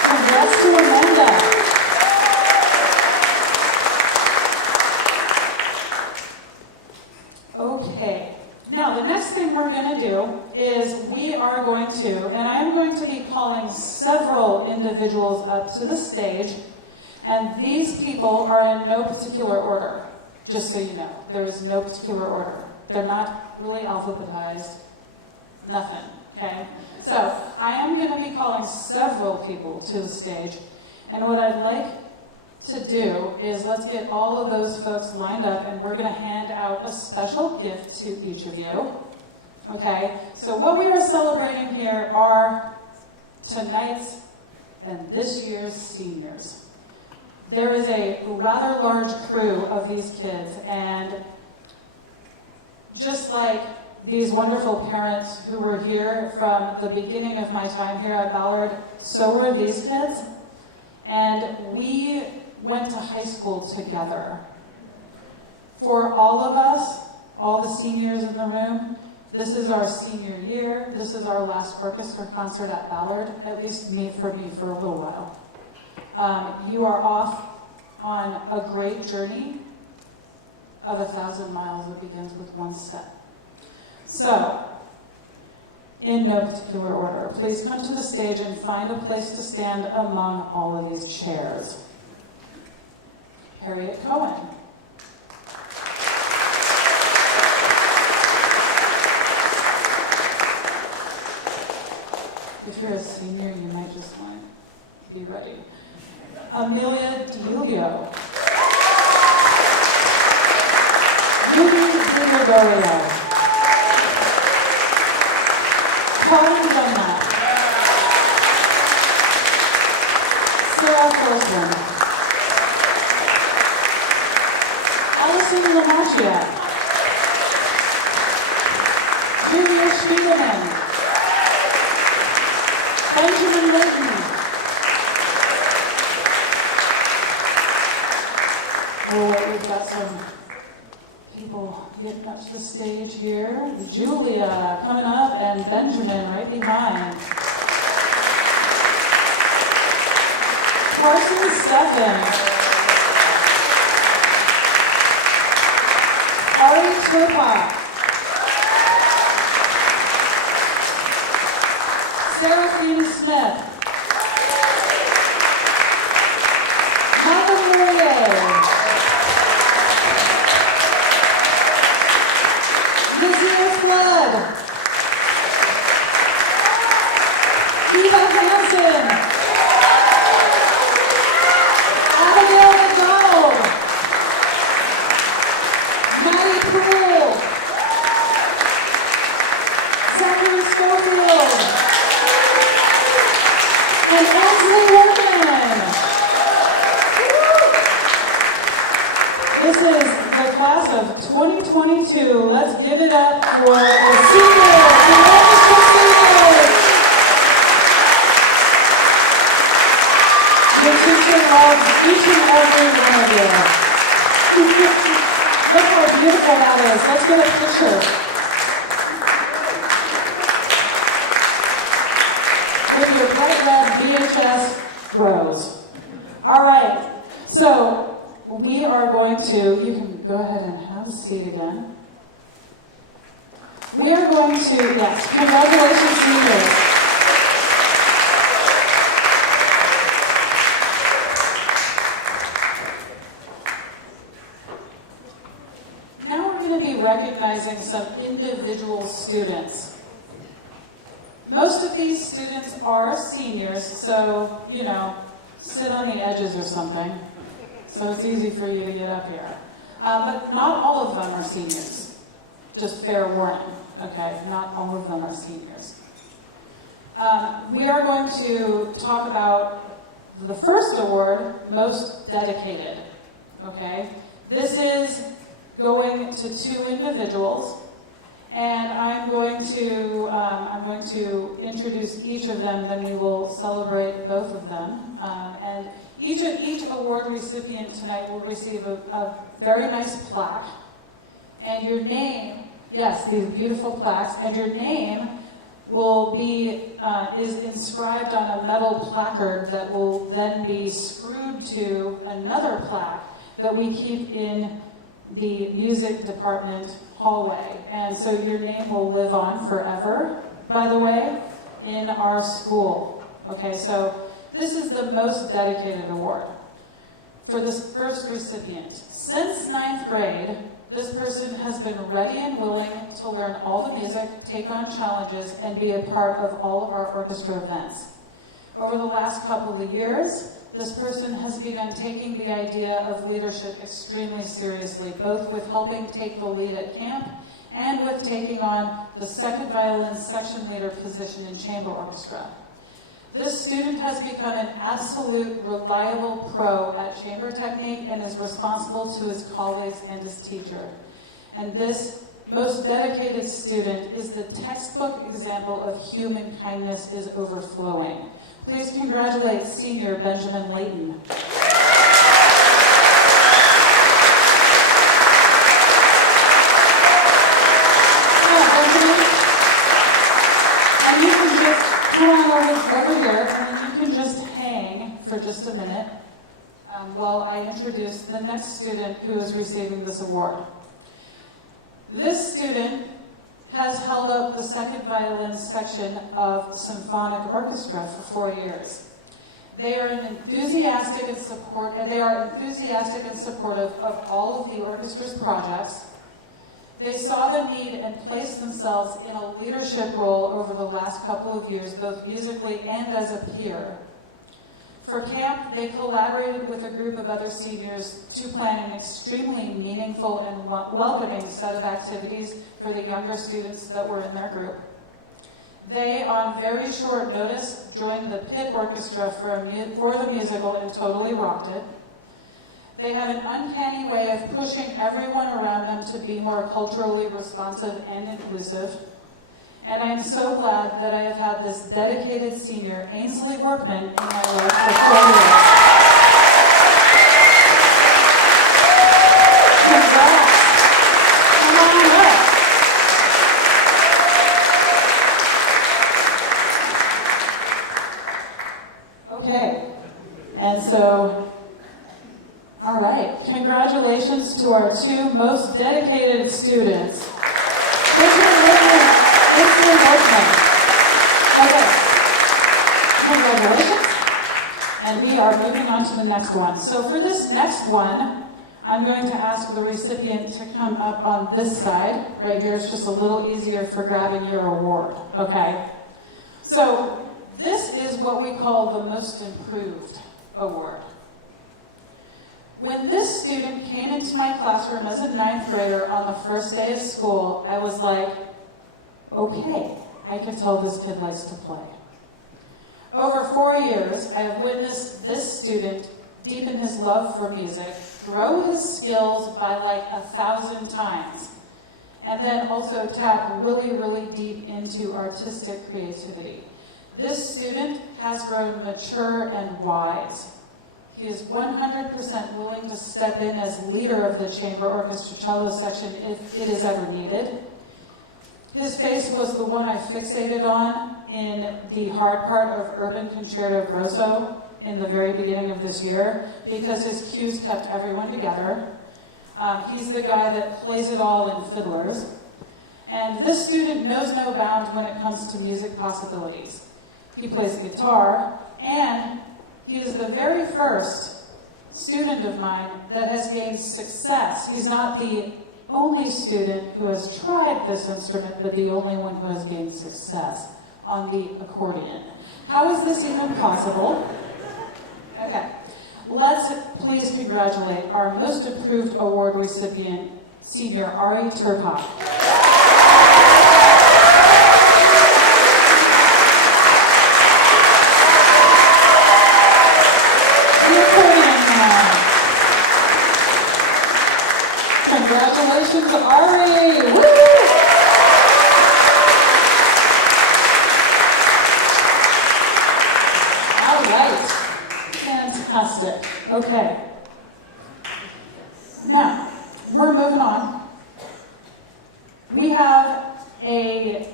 Congrats to Amanda. Okay, now the next thing we're going to do is we are going to, and I'm going to be calling several individuals up to the stage, and these people are in no particular order, just so you know. There is no particular order. They're not really alphabetized, nothing, okay? So I am going to be calling several people to the stage, and what I'd like to do is let's get all of those folks lined up, and we're going to hand out a special gift to each of you. Okay, so what we are celebrating here are tonight's and this year's seniors. There is a rather large crew of these kids, and just like these wonderful parents who were here from the beginning of my time here at Ballard, so were these kids. And we went to high school together. For all of us, all the seniors in the room, this is our senior year. This is our last orchestra concert at Ballard, at least for me for a little while. You are off on a great journey of 1,000 miles that begins with one step. So, in no particular order, please come to the stage and find a place to stand among all of these chairs. Harriet Cohen. If you're a senior, you might just want to be ready. Amelia DiUlio. Ruby Gregorio. Colin Dunlap. Sarah Folsom. Allison Lamacchia. Julia Spiegelman. Benjamin Layton. Oh, wait, we've got some people getting up to the stage here. Julia coming up, and Benjamin right behind. Carson Steffen. Ari Turpak. Seraphine Smith. Madeline Laurier. Lizzie Flood. Eva Hansen. Abigail McDonald. Maddie Poole. Zachary Schofield. And Ansley Workman. This is the class of 2022. Let's give it up for the seniors, the orchestra seniors. Your teacher loves each and every one of you. Look how beautiful that is. Let's get a picture. OHS bros. All right, so we are going to, you can go ahead and have a seat again. We are going to, yes, congratulations, seniors. Now we're going to be recognizing some individual students. Most of these students are seniors, so, you know, sit on the edges or something, so it's easy for you to get up here. But not all of them are seniors. Just fair warning, okay? Not all of them are seniors. We are going to talk about the first award, Most Dedicated, okay? This is going to 2 individuals, and I'm going to introduce each of them, then we will celebrate both of them. And each award recipient tonight will receive a very nice plaque. And your name, yes, these beautiful plaques, and your name will be, is inscribed on a metal placard that will then be screwed to another plaque that we keep in the music department hallway. And so your name will live on forever, by the way, in our school. Okay, so this is the Most Dedicated Award for this first recipient. Since 9th grade, this person has been ready and willing to learn all the music, take on challenges, and be a part of all of our orchestra events. Over the last couple of years, this person has begun taking the idea of leadership extremely seriously, both with helping take the lead at camp and with taking on the second violin section leader position in chamber orchestra. This student has become an absolute reliable pro at chamber technique and is responsible to his colleagues and his teacher. And this most dedicated student is the textbook example of human kindness is overflowing. Please congratulate senior Benjamin Layton. And you can just come on over here, and then you can just hang for just a minute while I introduce the next student who is receiving this award. This student has held up the second violin section of Symphonic Orchestra for 4 years. They are enthusiastic and supportive of all of the orchestra's projects. They saw the need and placed themselves in a leadership role over the last couple of years, both musically and as a peer. For camp, they collaborated with a group of other seniors to plan an extremely meaningful and welcoming set of activities for the younger students that were in their group. They, on very short notice, joined the pit orchestra for the musical and totally rocked it. They have an uncanny way of pushing everyone around them to be more culturally responsive and inclusive. And I am so glad that I have had this dedicated senior, Ainsley Workman, in my life for 4 years. Congrats! Come on up. Okay, and so, all right, congratulations to our 2 most dedicated students. Okay, congratulations. And we are moving on to the next one. So for this next one, I'm going to ask the recipient to come up on this side. Right here, it's just a little easier for grabbing your award, okay? So this is what we call the Most Improved Award. When this student came into my classroom as a 9th grader on the first day of school, I was like, okay, I can tell this kid likes to play. Over 4 years, I have witnessed this student deepen his love for music, grow his skills by like 1,000 times, and then also tap really, really deep into artistic creativity. This student has grown mature and wise. He is 100% willing to step in as leader of the chamber orchestra cello section if it is ever needed. His face was the one I fixated on, in the hard part of Urban Concerto Grosso in the very beginning of this year because his cues kept everyone together. He's the guy that plays it all in Fiddlers. And this student knows no bounds when it comes to music possibilities. He plays the guitar, and he is the very first student of mine that has gained success. He's not the only student who has tried this instrument, but the only one who has gained success on the accordion. How is this even possible? Okay, let's please congratulate our most improved award recipient, Senior Ari Turcotte. Congratulations, Ari! Woo! All right. Fantastic. Okay. Now, we're moving on. We have a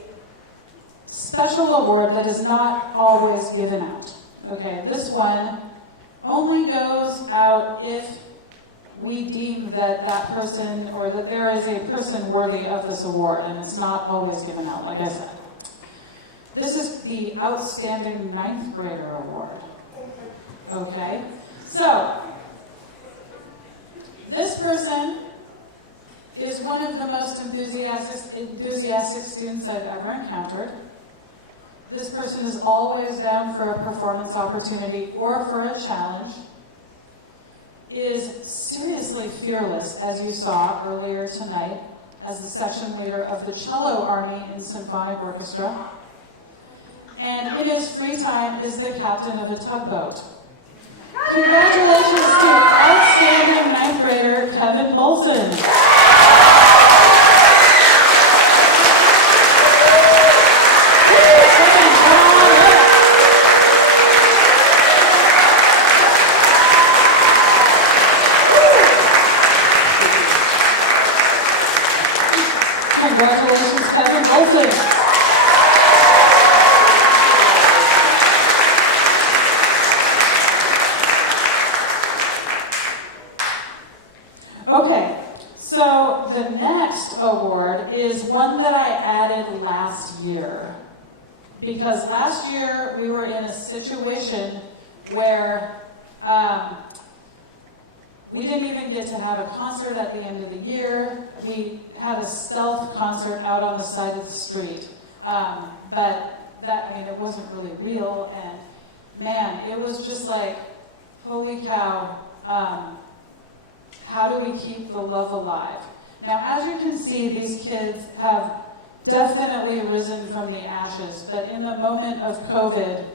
special award that is not always given out. Okay, this one only goes out if we deem that that person, or that there is a person worthy of this award, and it's not always given out, like I said. This is the Outstanding Ninth Grader Award. Okay? So, this person is one of the most enthusiastic students I've ever encountered. This person is always down for a performance opportunity or for a challenge. Is seriously fearless, as you saw earlier tonight, as the section leader of the cello army in Symphonic Orchestra. And in his free time is the captain of a tugboat. Congratulations to outstanding ninth grader Kevin Bolson. Congratulations, Kevin Bolton. Okay, so the next award is one that I added last year. Because last year we were in a situation where we didn't even get to have a concert at the end of the year. We had a stealth concert out on the side of the street. But that, I mean, it wasn't really real. And man, it was just like, holy cow, how do we keep the love alive? Now, as you can see, these kids have definitely risen from the ashes. But in the moment of COVID,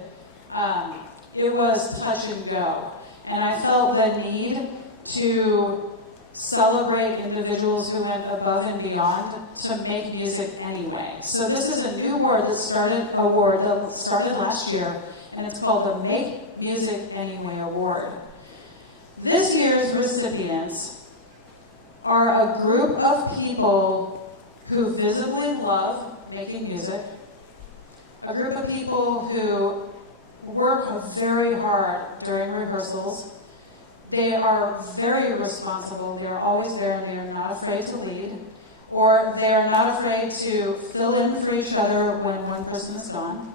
it was touch and go. And I felt the need to celebrate individuals who went above and beyond to make music anyway. So this is a new award that started last year, and it's called the Make Music Anyway Award. This year's recipients are a group of people who visibly love making music, a group of people who work very hard during rehearsals. They are very responsible. They are always there, and they are not afraid to lead, or they are not afraid to fill in for each other when one person is gone.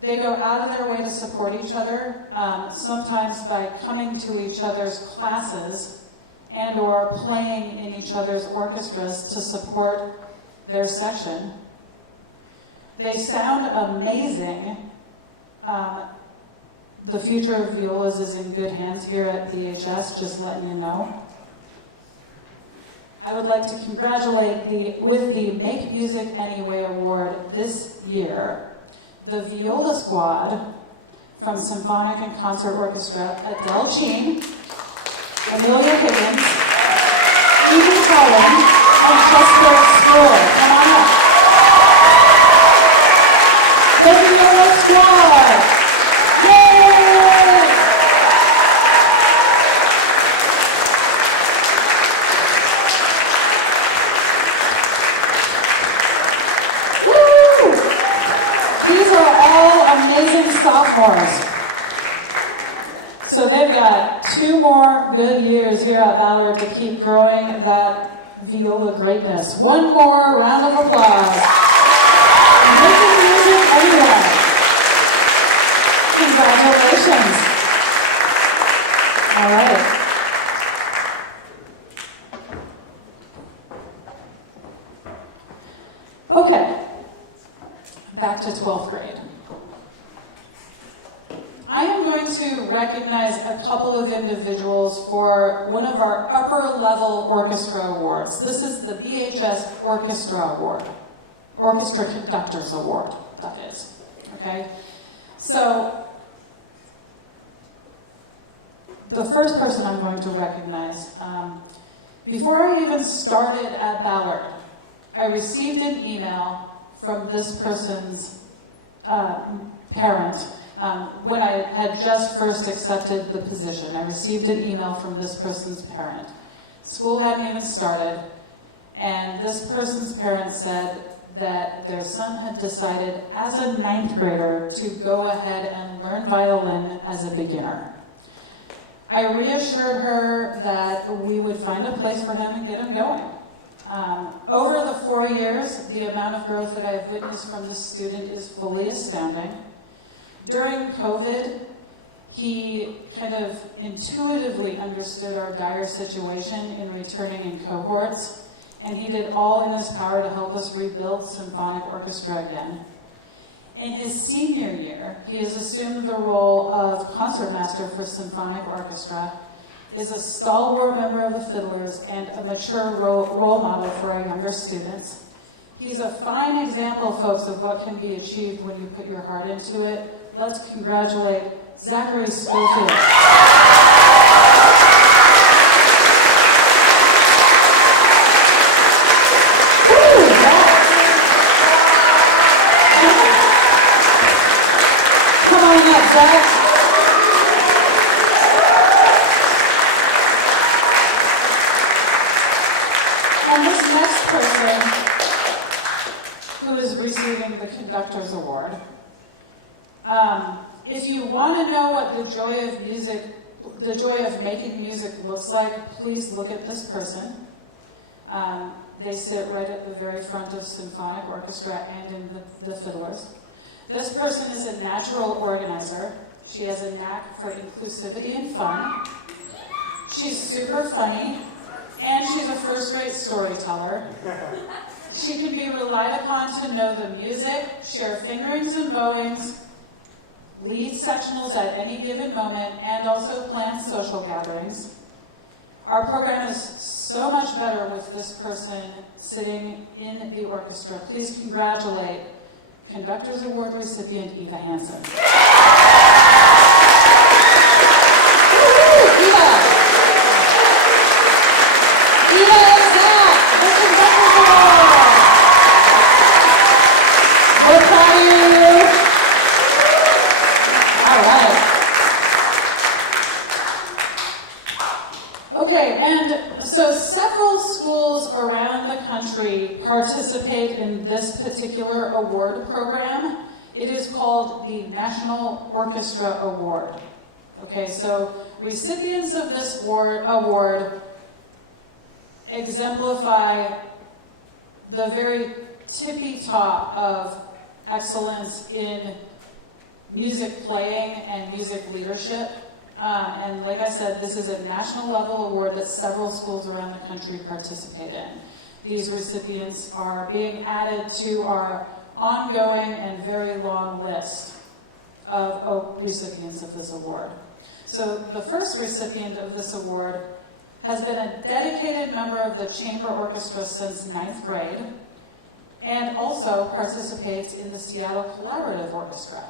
They go out of their way to support each other, sometimes by coming to each other's classes and or playing in each other's orchestras to support their section. They sound amazing. The future of violas is in good hands here at VHS, just letting you know. I would like to congratulate with the Make Music Anyway Award this year, the viola squad from Symphonic and Concert Orchestra, Adele Cheen, Amelia Higgins, Ethan Cullen, and Chester Sproul. Come on up. The viola squad! Yay! Woo! The got 2 more good years here at Ballard to keep growing that viola greatness. 1 more round of applause. Making music anyway. Congratulations. All right. Okay, back to 12th grade. I am going to recognize a couple of individuals for one of our upper level orchestra awards. This is the BHS Orchestra Award, Orchestra Conductors Award, that is. Okay, so the first person I'm going to recognize, before I even started at Ballard, I received an email from this person's parent when I had just first accepted the position. I received an email from this person's parent. School hadn't even started, and this person's parent said that their son had decided as a 9th grader to go ahead and learn violin as a beginner. I reassured her that we would find a place for him and get him going. Over the 4 years, the amount of growth that I have witnessed from this student is fully astounding. During COVID, he kind of intuitively understood our dire situation in returning in cohorts, and he did all in his power to help us rebuild Symphonic Orchestra again. In his senior year, he has assumed the role of concertmaster for Symphonic Orchestra, is a stalwart member of the Fiddlers, and a mature role model for our younger students. He's a fine example, folks, of what can be achieved when you put your heart into it. Let's congratulate Zachary Schofield. Come on up, Zach. And this next person, who is receiving the Conductor's Award, if you want to know what the joy of making music looks like, please look at this person. They sit right at the very front of Symphonic Orchestra and in the Fiddlers. This person is a natural organizer. She has a knack for inclusivity and fun. She's super funny, and she's a first-rate storyteller. She can be relied upon to know the music, share fingerings and bowings, lead sectionals at any given moment, and also plan social gatherings. Our program is so much better with this person sitting in the orchestra. Please congratulate Conductor's Award recipient Eva Hansen. Eva! Eva and Zach, the Conductor's Award! We're proud of you! All right. Okay, and so several schools around the country participate in this particular award program. It is called the National Orchestra Award. Okay, so recipients of this award exemplify the very tippy top of excellence in music playing and music leadership. And like I said, this is a national level award that several schools around the country participate in. These recipients are being added to our ongoing and very long list of recipients of this award. So the first recipient of this award has been a dedicated member of the chamber orchestra since 9th grade, and also participates in the Seattle Collaborative Orchestra.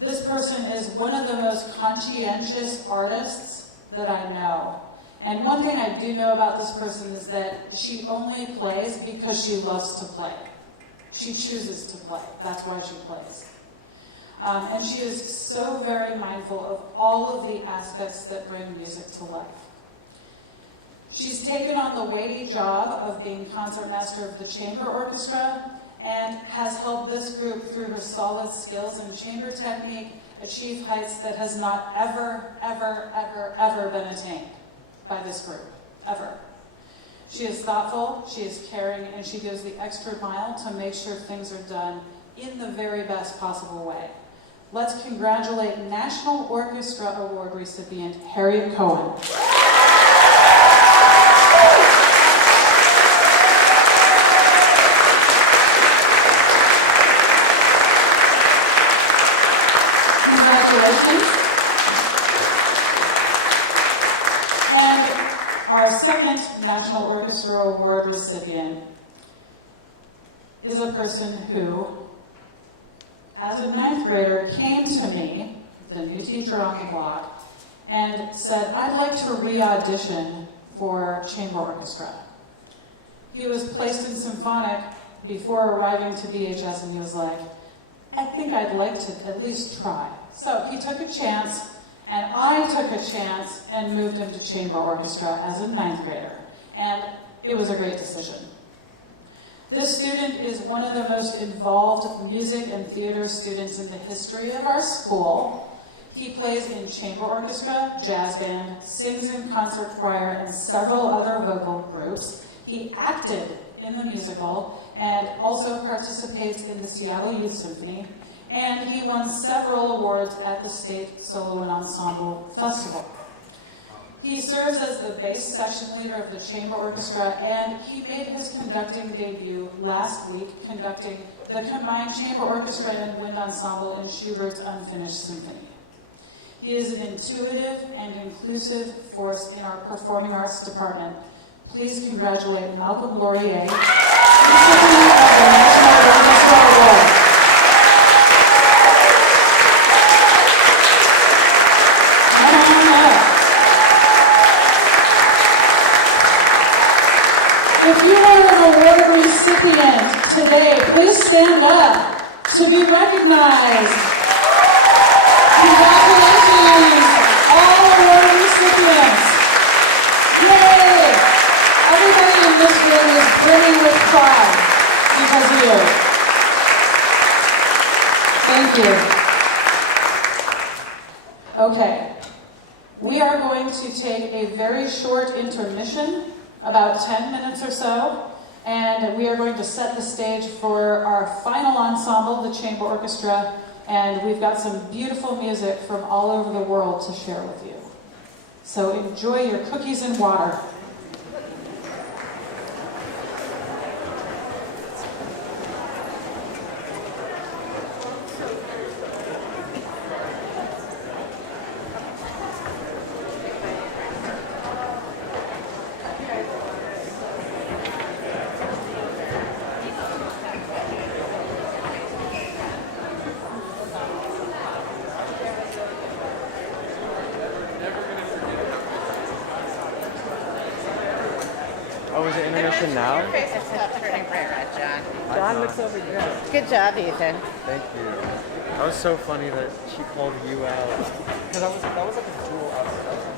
This person is one of the most conscientious artists that I know. And one thing I do know about this person is that she only plays because she loves to play. She chooses to play. That's why she plays. And she is so very mindful of all of the aspects that bring music to life. She's taken on the weighty job of being concertmaster of the chamber orchestra, and has helped this group through her solid skills in chamber technique, achieve heights that has not ever, ever, ever, ever been attained by this group, ever. She is thoughtful, she is caring, and she goes the extra mile to make sure things are done in the very best possible way. Let's congratulate National Orchestra Award recipient Harriet Cohen. Congratulations. And our second National Orchestra Award recipient is a person who, as a ninth grader, came to me, the new teacher on the block, and said, I'd like to re-audition for chamber orchestra. He was placed in Symphonic before arriving to VHS, and he was like, I think I'd like to at least try. So he took a chance, and I took a chance and moved him to chamber orchestra as a ninth grader. And it was a great decision. This student is one of the most involved music and theater students in the history of our school. He plays in chamber orchestra, jazz band, sings in concert choir, and several other vocal groups. He acted in the musical and also participates in the Seattle Youth Symphony. And he won several awards at the State Solo and Ensemble Festival. He serves as the bass section leader of the chamber orchestra, and he made his conducting debut last week, conducting the combined chamber orchestra and wind ensemble in Schubert's Unfinished Symphony. He is an intuitive and inclusive force in our performing arts department. Please congratulate Malcolm Laurier, recipient of the National Orchestra Award. If you are an award recipient today, please stand up to be recognized. Congratulations, all award recipients. Yay! Everybody in this room is brimming with pride because of you. Thank you. Okay, we are going to take a very short intermission, about 10 minutes or so, and we are going to set the stage for our final ensemble, the chamber orchestra, and we've got some beautiful music from all over the world to share with you. So enjoy your cookies and water. Oh, is it intermission now? Your face is not turning bright red, John. John looks overdressed. Good job, Ethan. Thank you. That was so funny that she called you out. Because that was like a duel outside.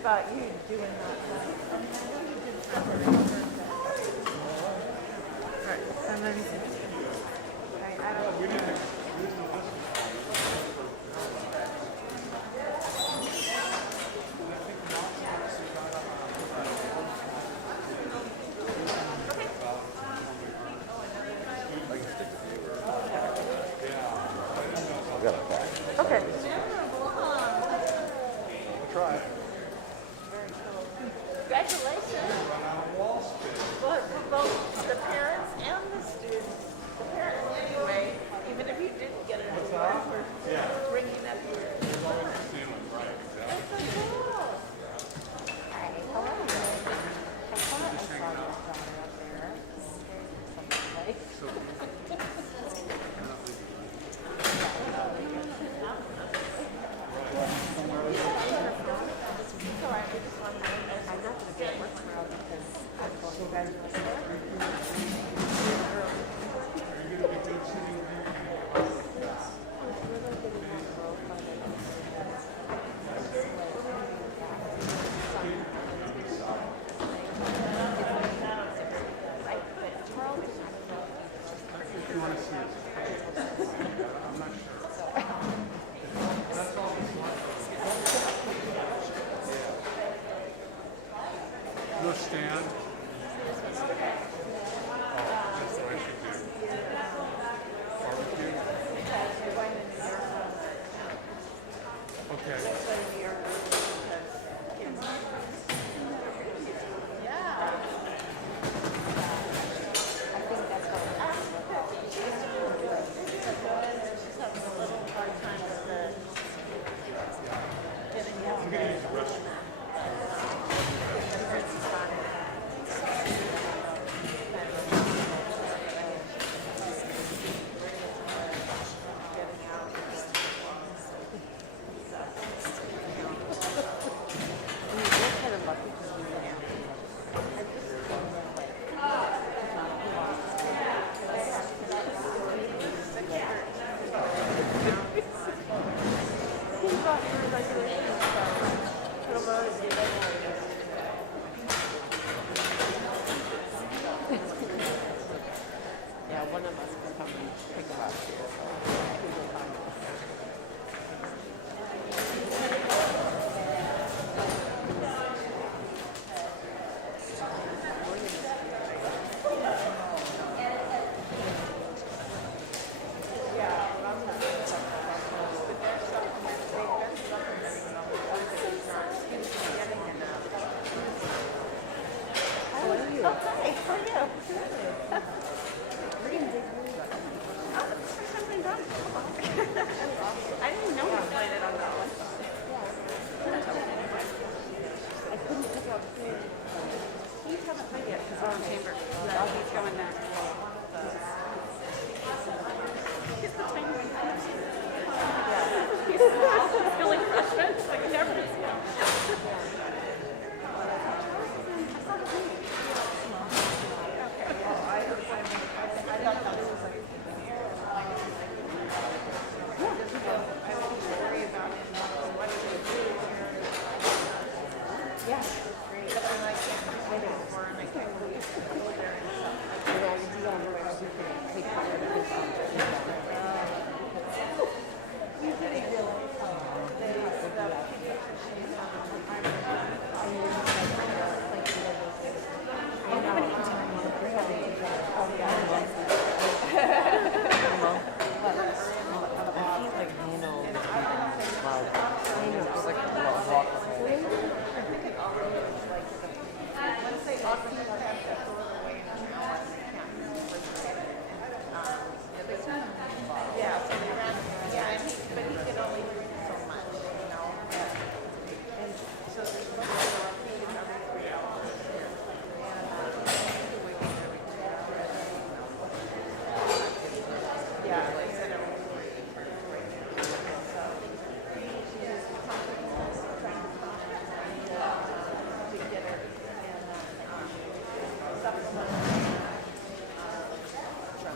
About you doing that. Right, and then I don't know. Okay. Try. Congratulations. Well, for both the parents and the students. The parents, anyway, even if you didn't get an award for bringing up your son. That's so cool. Hi, how are you? I thought I saw your daughter up there. Someplace. stand? Oh, that's what I should do. Barbecue? Okay. I'm going to use the restroom.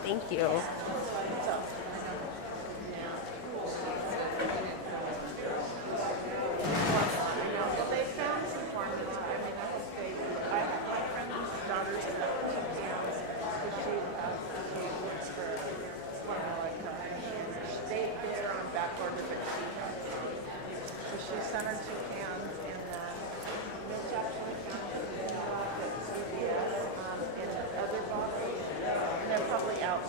Thank you. They're probably out.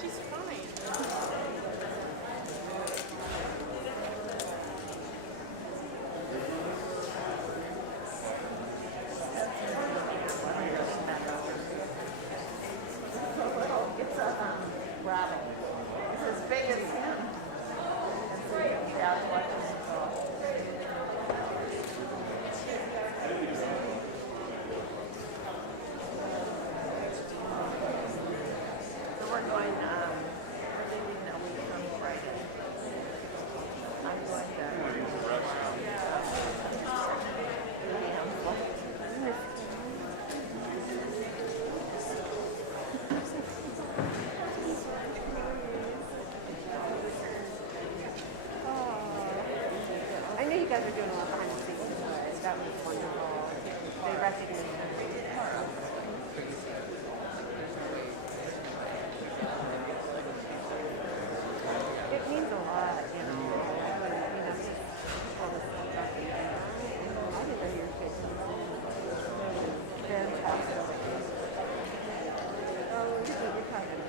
She's fine. It's a rattle. It's as big as him. And so Dad watches it go. So we're going, we're leaving a week from Friday. I'm going to, I know you guys are doing a lot behind the scenes. That was wonderful. They recognize him. It means a lot, you know. Just all the stuff about the I didn't know your kids. Fantastic. Oh, you're talking.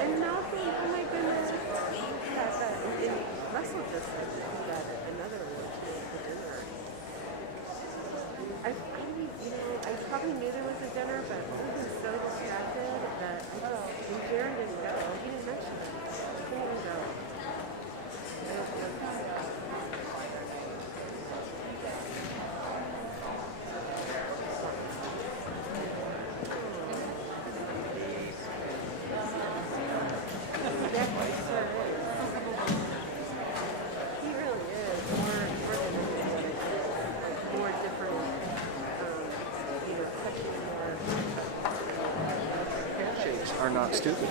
And nothing. Oh my goodness. Russell just said that he got another one for dinner. I probably knew there was a dinner, but I was so distracted that and Jared didn't go. He didn't mention it. He didn't go. He really is more different, touching more. Handshakes are not stupid.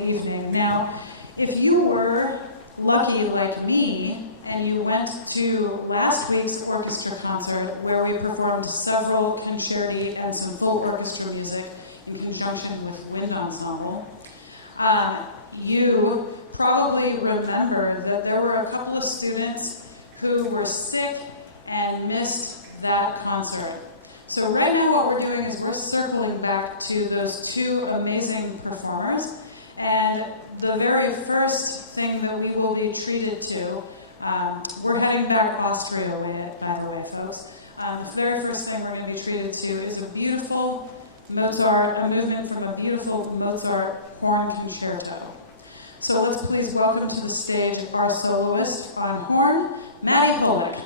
the evening. Now, if you were lucky like me, and you went to last week's orchestra concert where we performed several concerti and some full orchestra music in conjunction with wind ensemble, you probably remember that there were a couple of students who were sick and missed that concert. So right now what we're doing is we're circling back to those two amazing performers, and the very first thing that we will be treated to, we're heading back Austria way, by the way, folks. The very first thing we're going to be treated to is a beautiful Mozart, a movement from a beautiful Mozart horn concerto. So let's please welcome to the stage our soloist on horn, Maddie Bullock.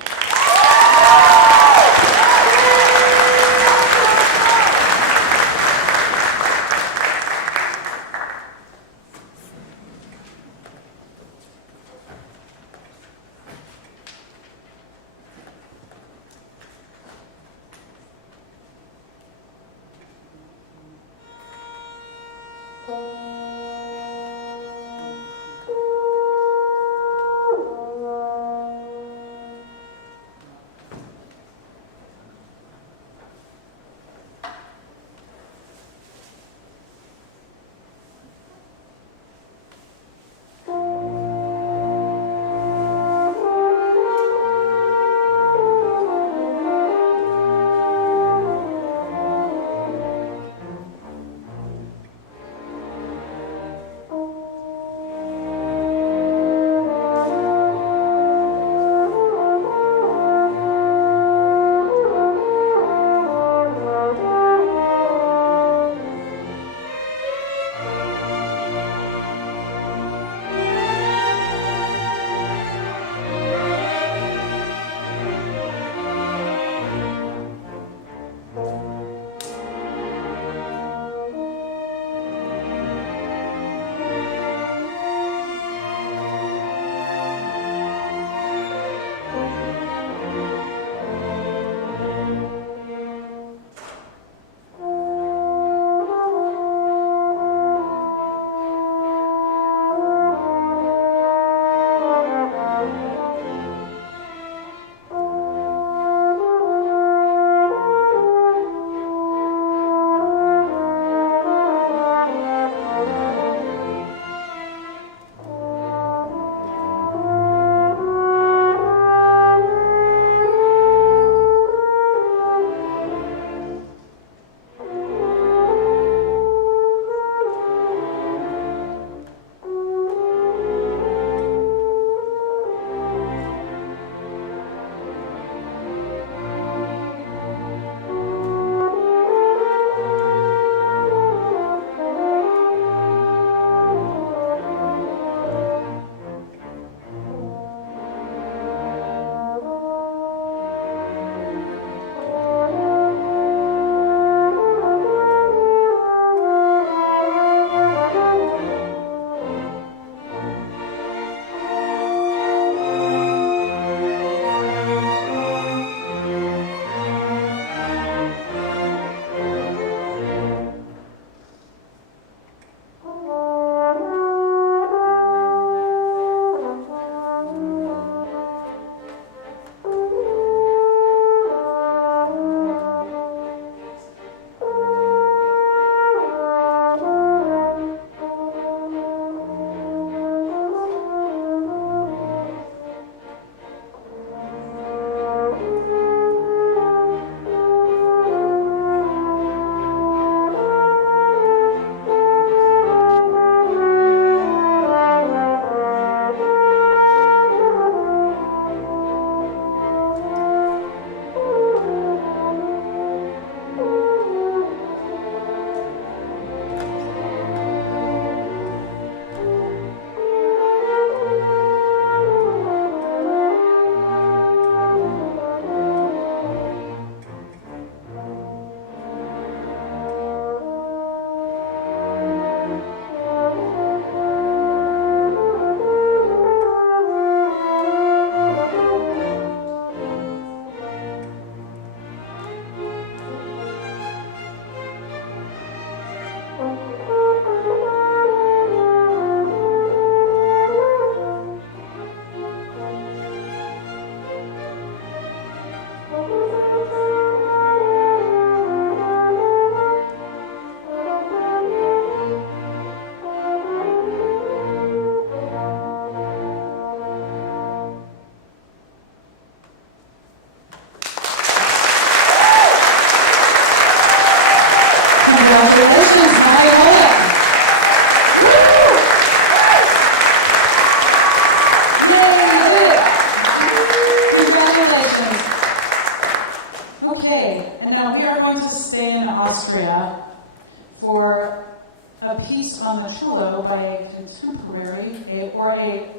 on the cello by a contemporary or a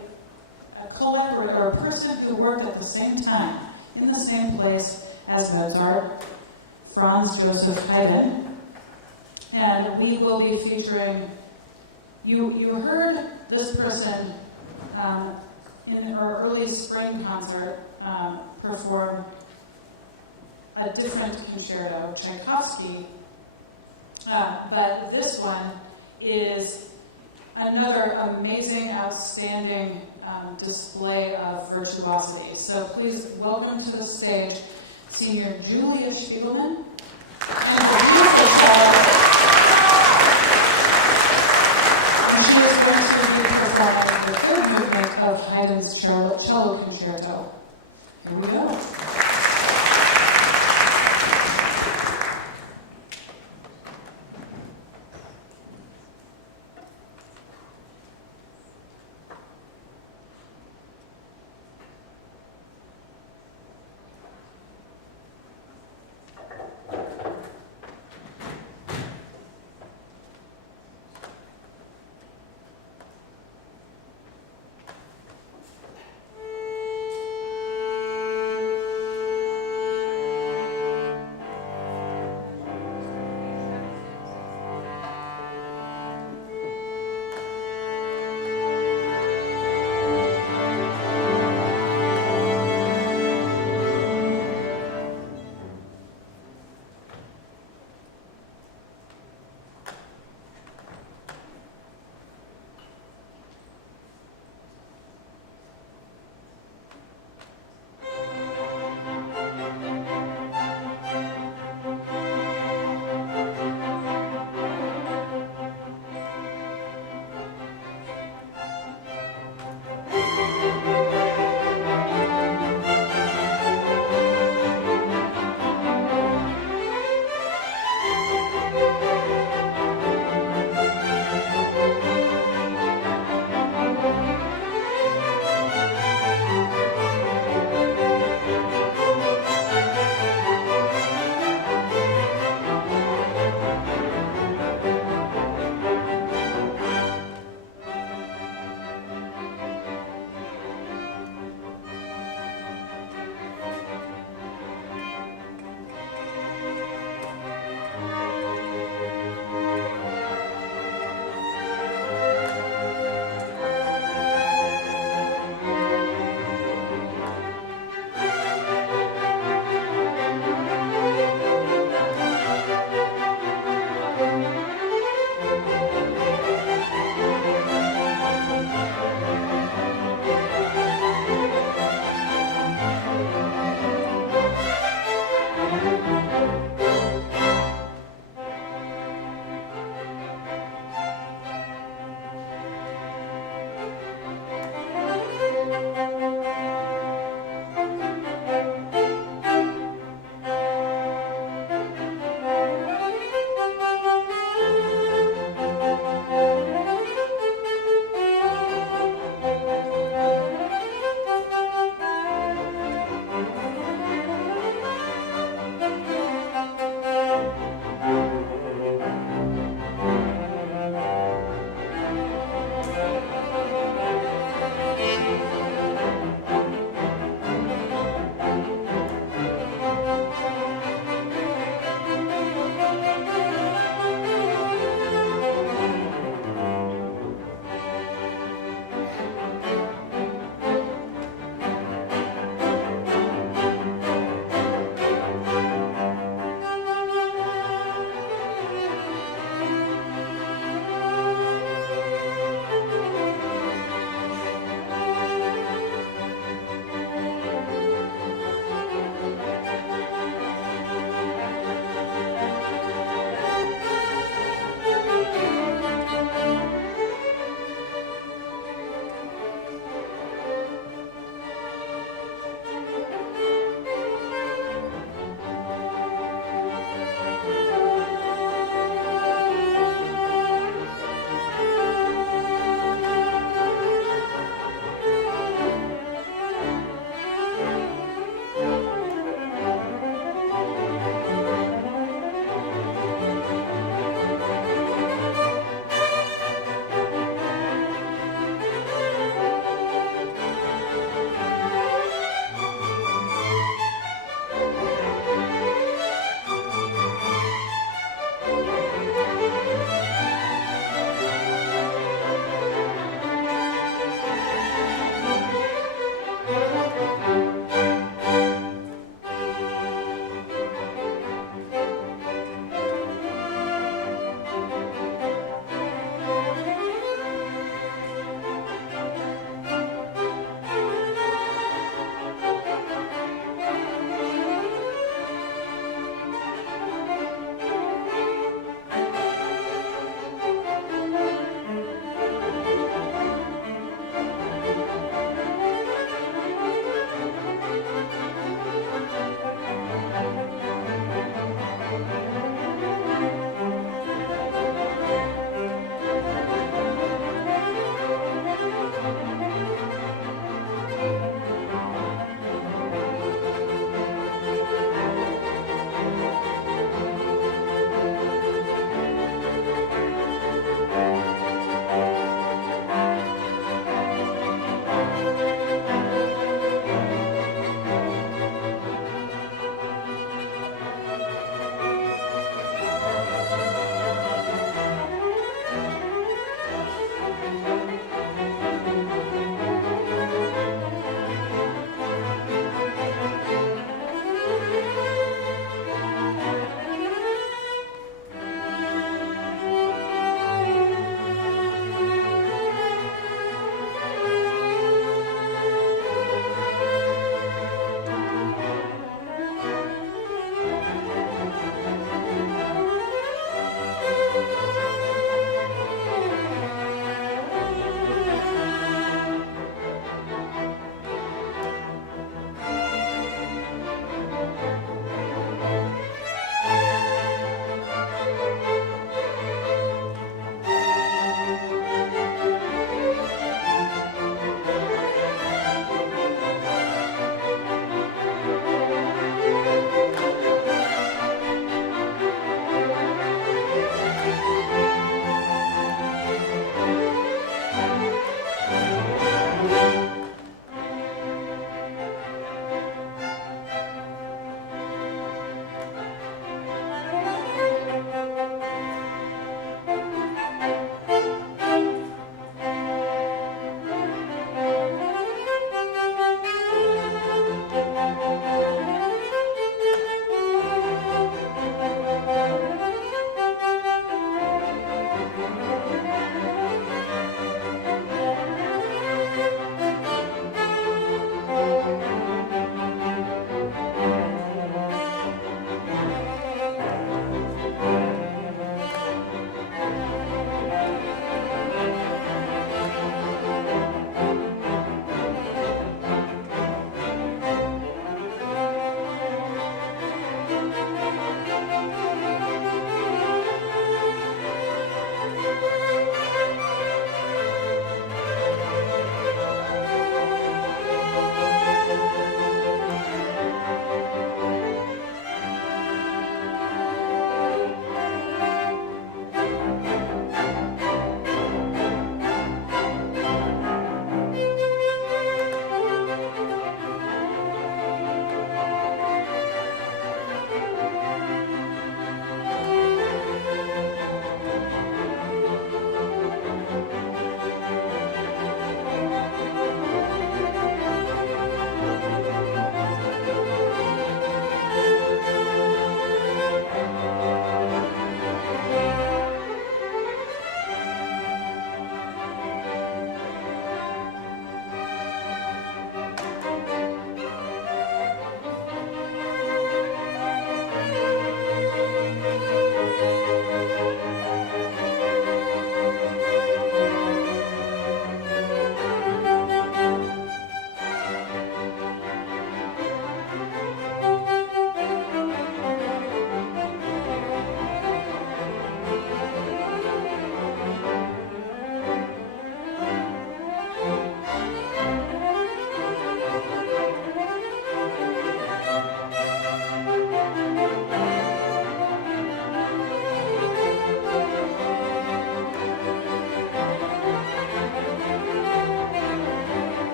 collaborator or a person who worked at the same time in the same place as Mozart, Franz Joseph Haydn. And we will be featuring, you heard this person in our early spring concert perform a different concerto, Tchaikovsky, but this one is another amazing, outstanding display of virtuosity. So please welcome to the stage Senior Julia Spiegelman and the beautiful cello. And she is going to be performing the third movement of Haydn's cello concerto. Here we go.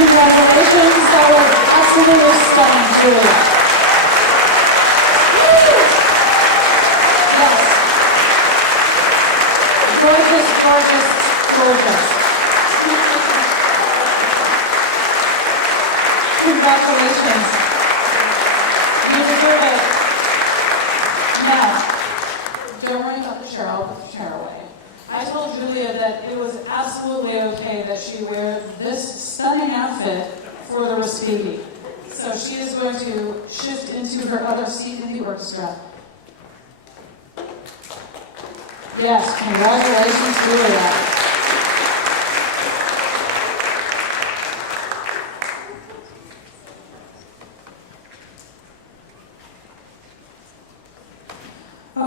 Congratulations, that was absolutely stunning, Julia. Yes. Gorgeous, gorgeous, gorgeous. Congratulations. You deserve it. Now, don't worry about the chair, I'll put the chair away. I told Julia that it was absolutely okay that she wear this stunning outfit for the Respighi. So she is going to shift into her other seat in the orchestra. Yes, congratulations, Julia.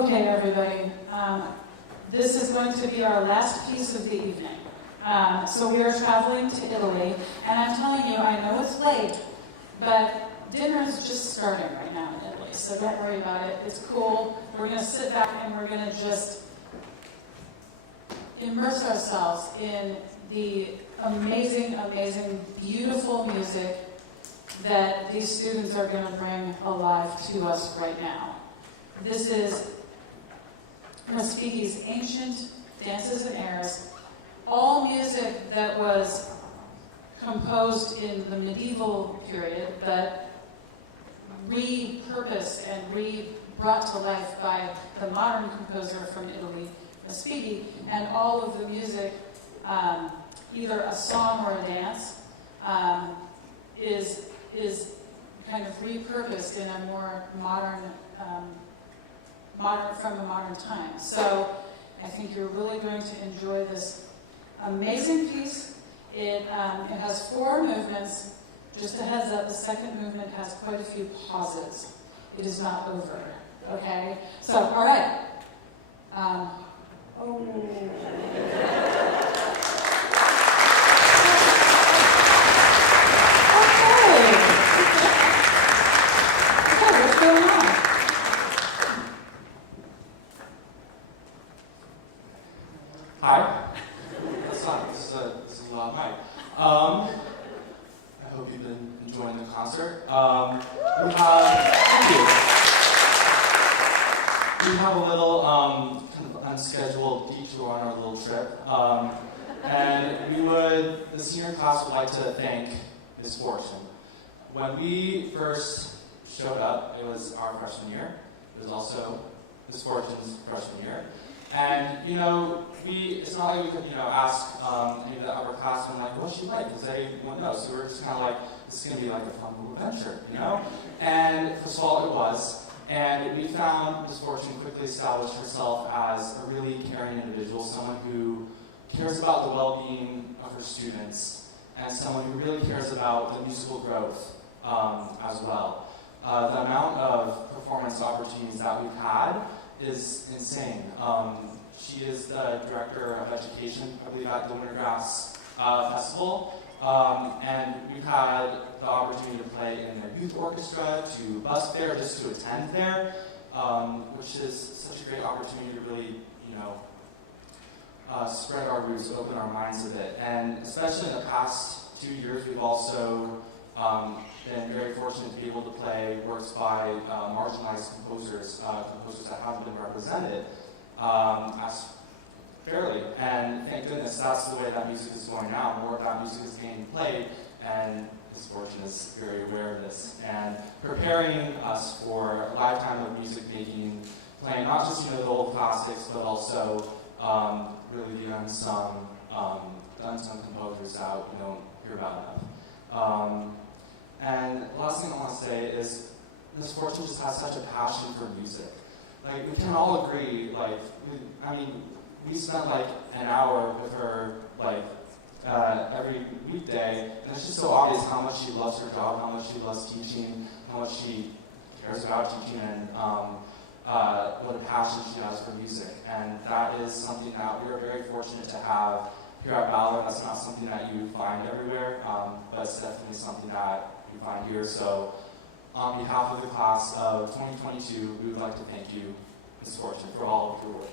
Okay, everybody. This is going to be our last piece of the evening. So we are traveling to Italy, and I'm telling you, I know it's late, but dinner is just starting right now in Italy, so don't worry about it. It's cool. We're going to sit back and we're going to just immerse ourselves in the amazing, amazing, beautiful music that these students are going to bring alive to us right now. This is Respighi's ancient dances and airs, all music that was composed in the medieval period, but repurposed and brought to life by the modern composer from Italy, Respighi, and all of the music, either a song or a dance, is kind of repurposed in a more modern from a modern time. So I think you're really going to enjoy this amazing piece. It has 4 movements. Just a heads up, the second movement has quite a few pauses. It is not over, okay? So, all right. Okay, what's going on? Hi. That's fine. This is a loud mic. I hope you've been enjoying the concert. Thank you. We have a little kind of unscheduled detour on our little trip, and the senior class would like to thank Miss Fortune. When we first showed up, it was our freshman year. It was also Miss Fortune's freshman year. And, it's not like we could, ask any of the upperclassmen, like, what's she like? Because they wouldn't know. So we were just kind of like, this is going to be like a fun little adventure, And first of all, it was. And we found Miss Fortune quickly established herself as a really caring individual, someone who cares about the well-being of her students, and someone who really cares about the musical growth as well. The amount of performance opportunities that we've had is insane. She is the director of education, I believe, at the Wintergrass Festival. And we've had the opportunity to play in their youth orchestra, to bus there, just to attend there, which is such a great opportunity to really, spread our roots, open our minds a bit. And especially in the past 2 years, we've also been very fortunate to be able to play works by marginalized composers, composers that haven't been represented as fairly. And thank goodness that's the way that music is going now. More of that music is being played, and Ms. Fortune is very aware of this. And preparing us for a lifetime of music making, playing not just the old classics, but also really the unsung composers that we don't hear about enough. And the last thing I want to say is Ms. Fortune just has such a passion for music. Like, we can all agree, we spent like an hour with her every weekday, and it's just so obvious how much she loves her job, how much she loves teaching, how much she cares about teaching, and what a passion she has for music. And that is something that we are very fortunate to have here at Ballard. That's not something that you find everywhere, but it's definitely something that you find here. So on behalf of the class of 2022, we would like to thank you, Ms. Fortune, for all of your work.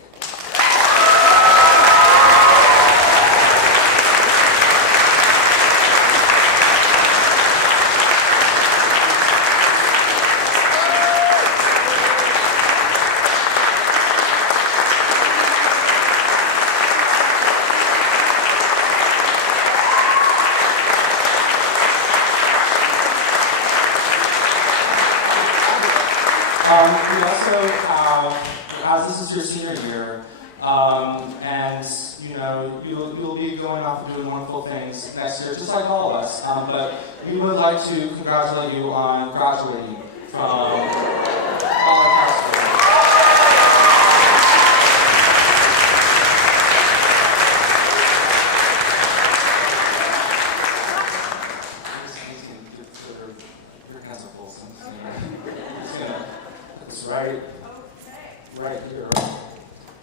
is your senior year, and you know you'll be going off and doing wonderful things next year, just like all of us. But we would like to congratulate you on graduating from Ballard High School. Your hands are full, so I'm just gonna put this right here, right?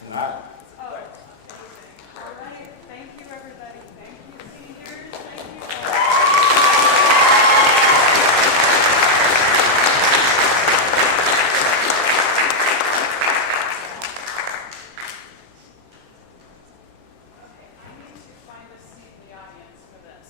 And that. All right, thank you everybody. Thank you seniors. Thank you. Okay, I need to find a seat in the audience for this.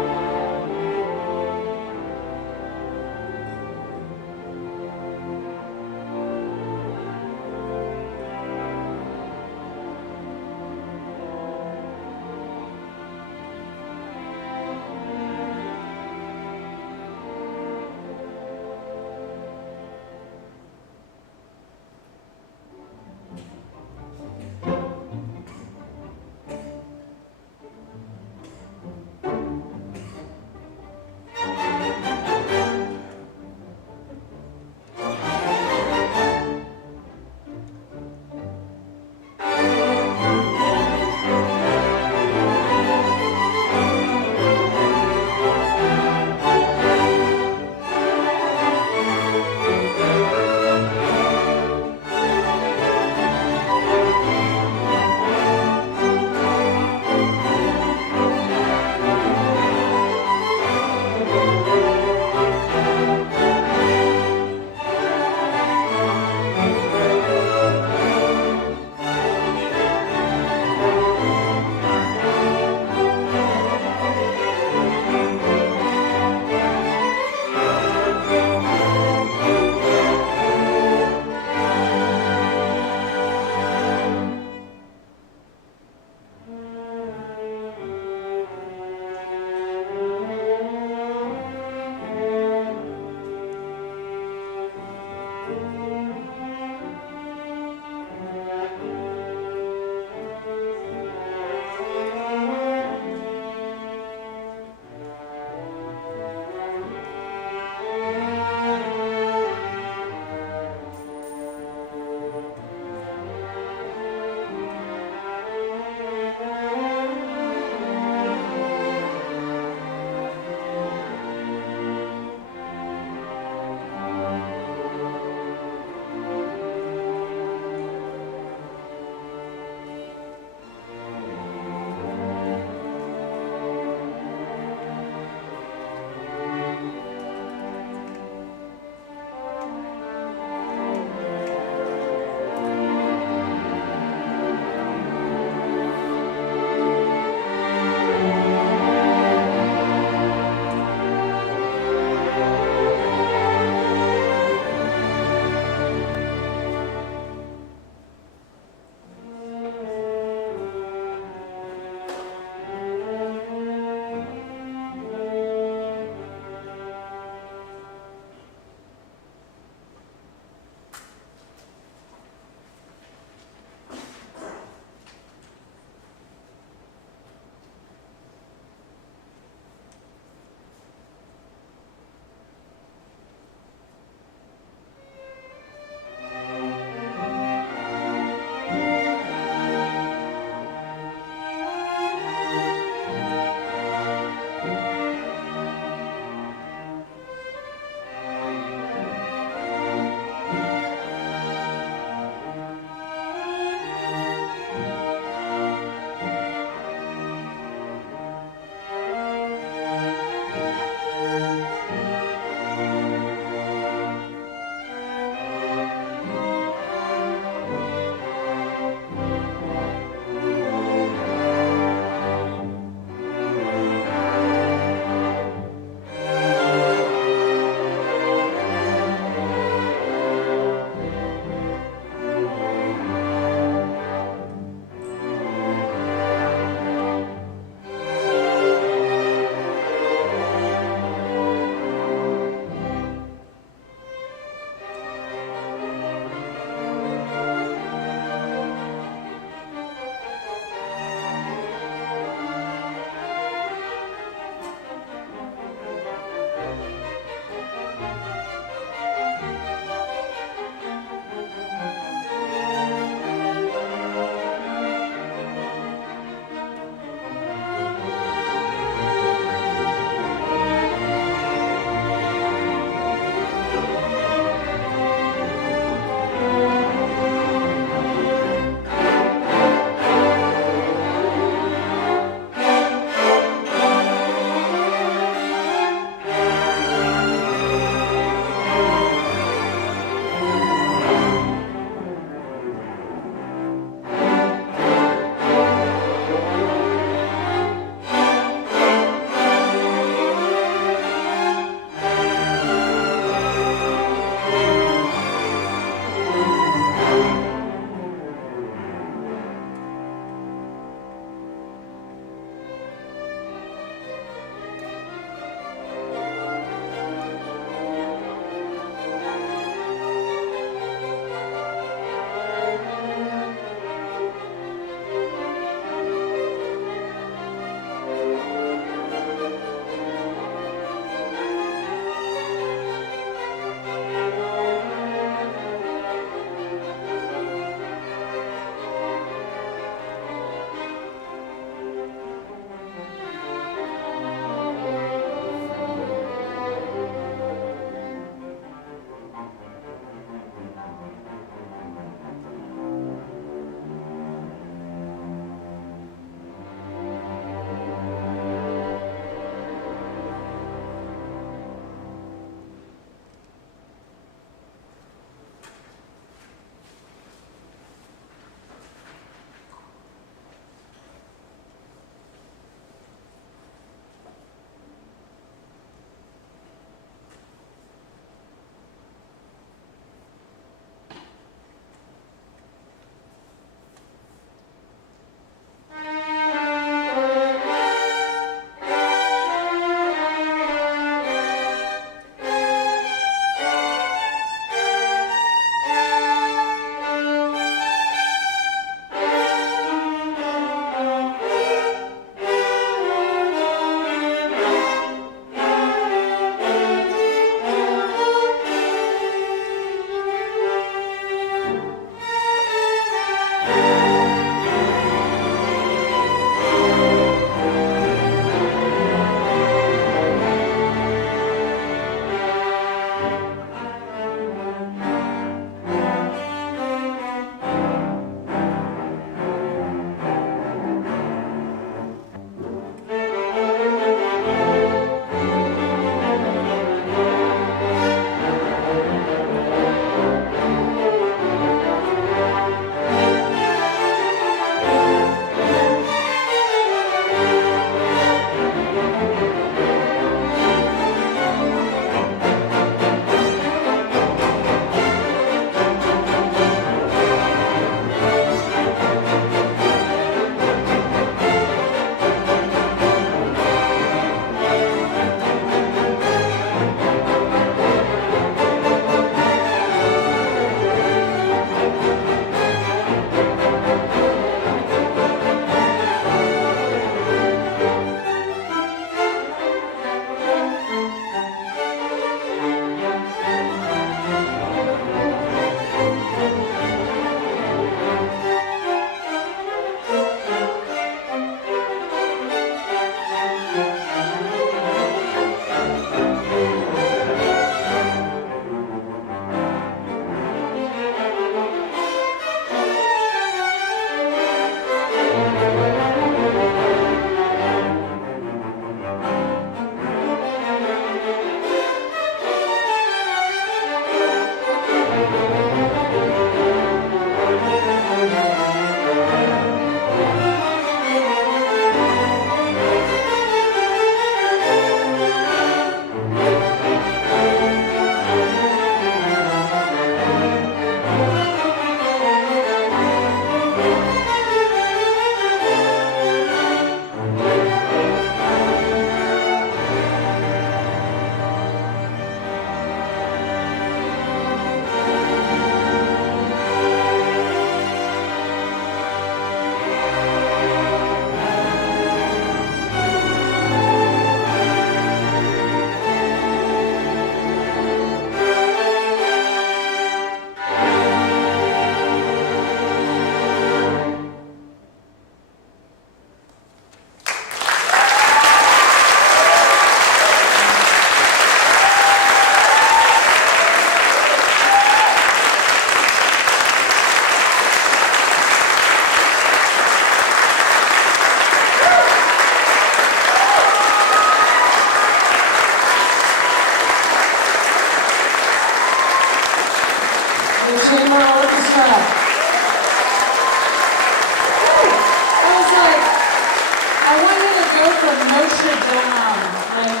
I want you to go from Notre Dame, like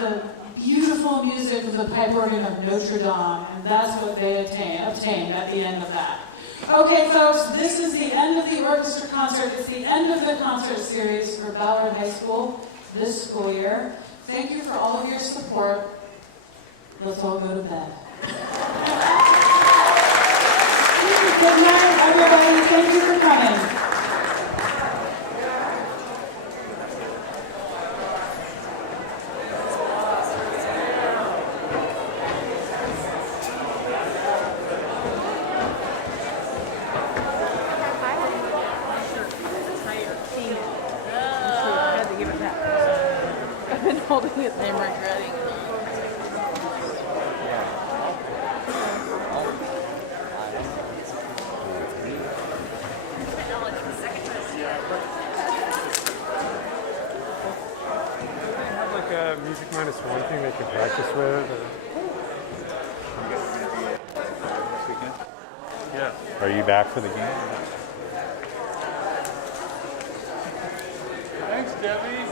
the beautiful music of the pipe organ of Notre Dame, and that's what they obtained at the end of that. Okay, folks, this is the end of the orchestra concert. It's the end of the concert series for Ballard High School this school year. Thank you for all of your support. Let's all go to bed. Good night, everybody. Thank you for coming. I've been holding his name regretting. Have like a music minus one thing they can practice with. Yeah. Are you back for the game? Thanks, Debbie.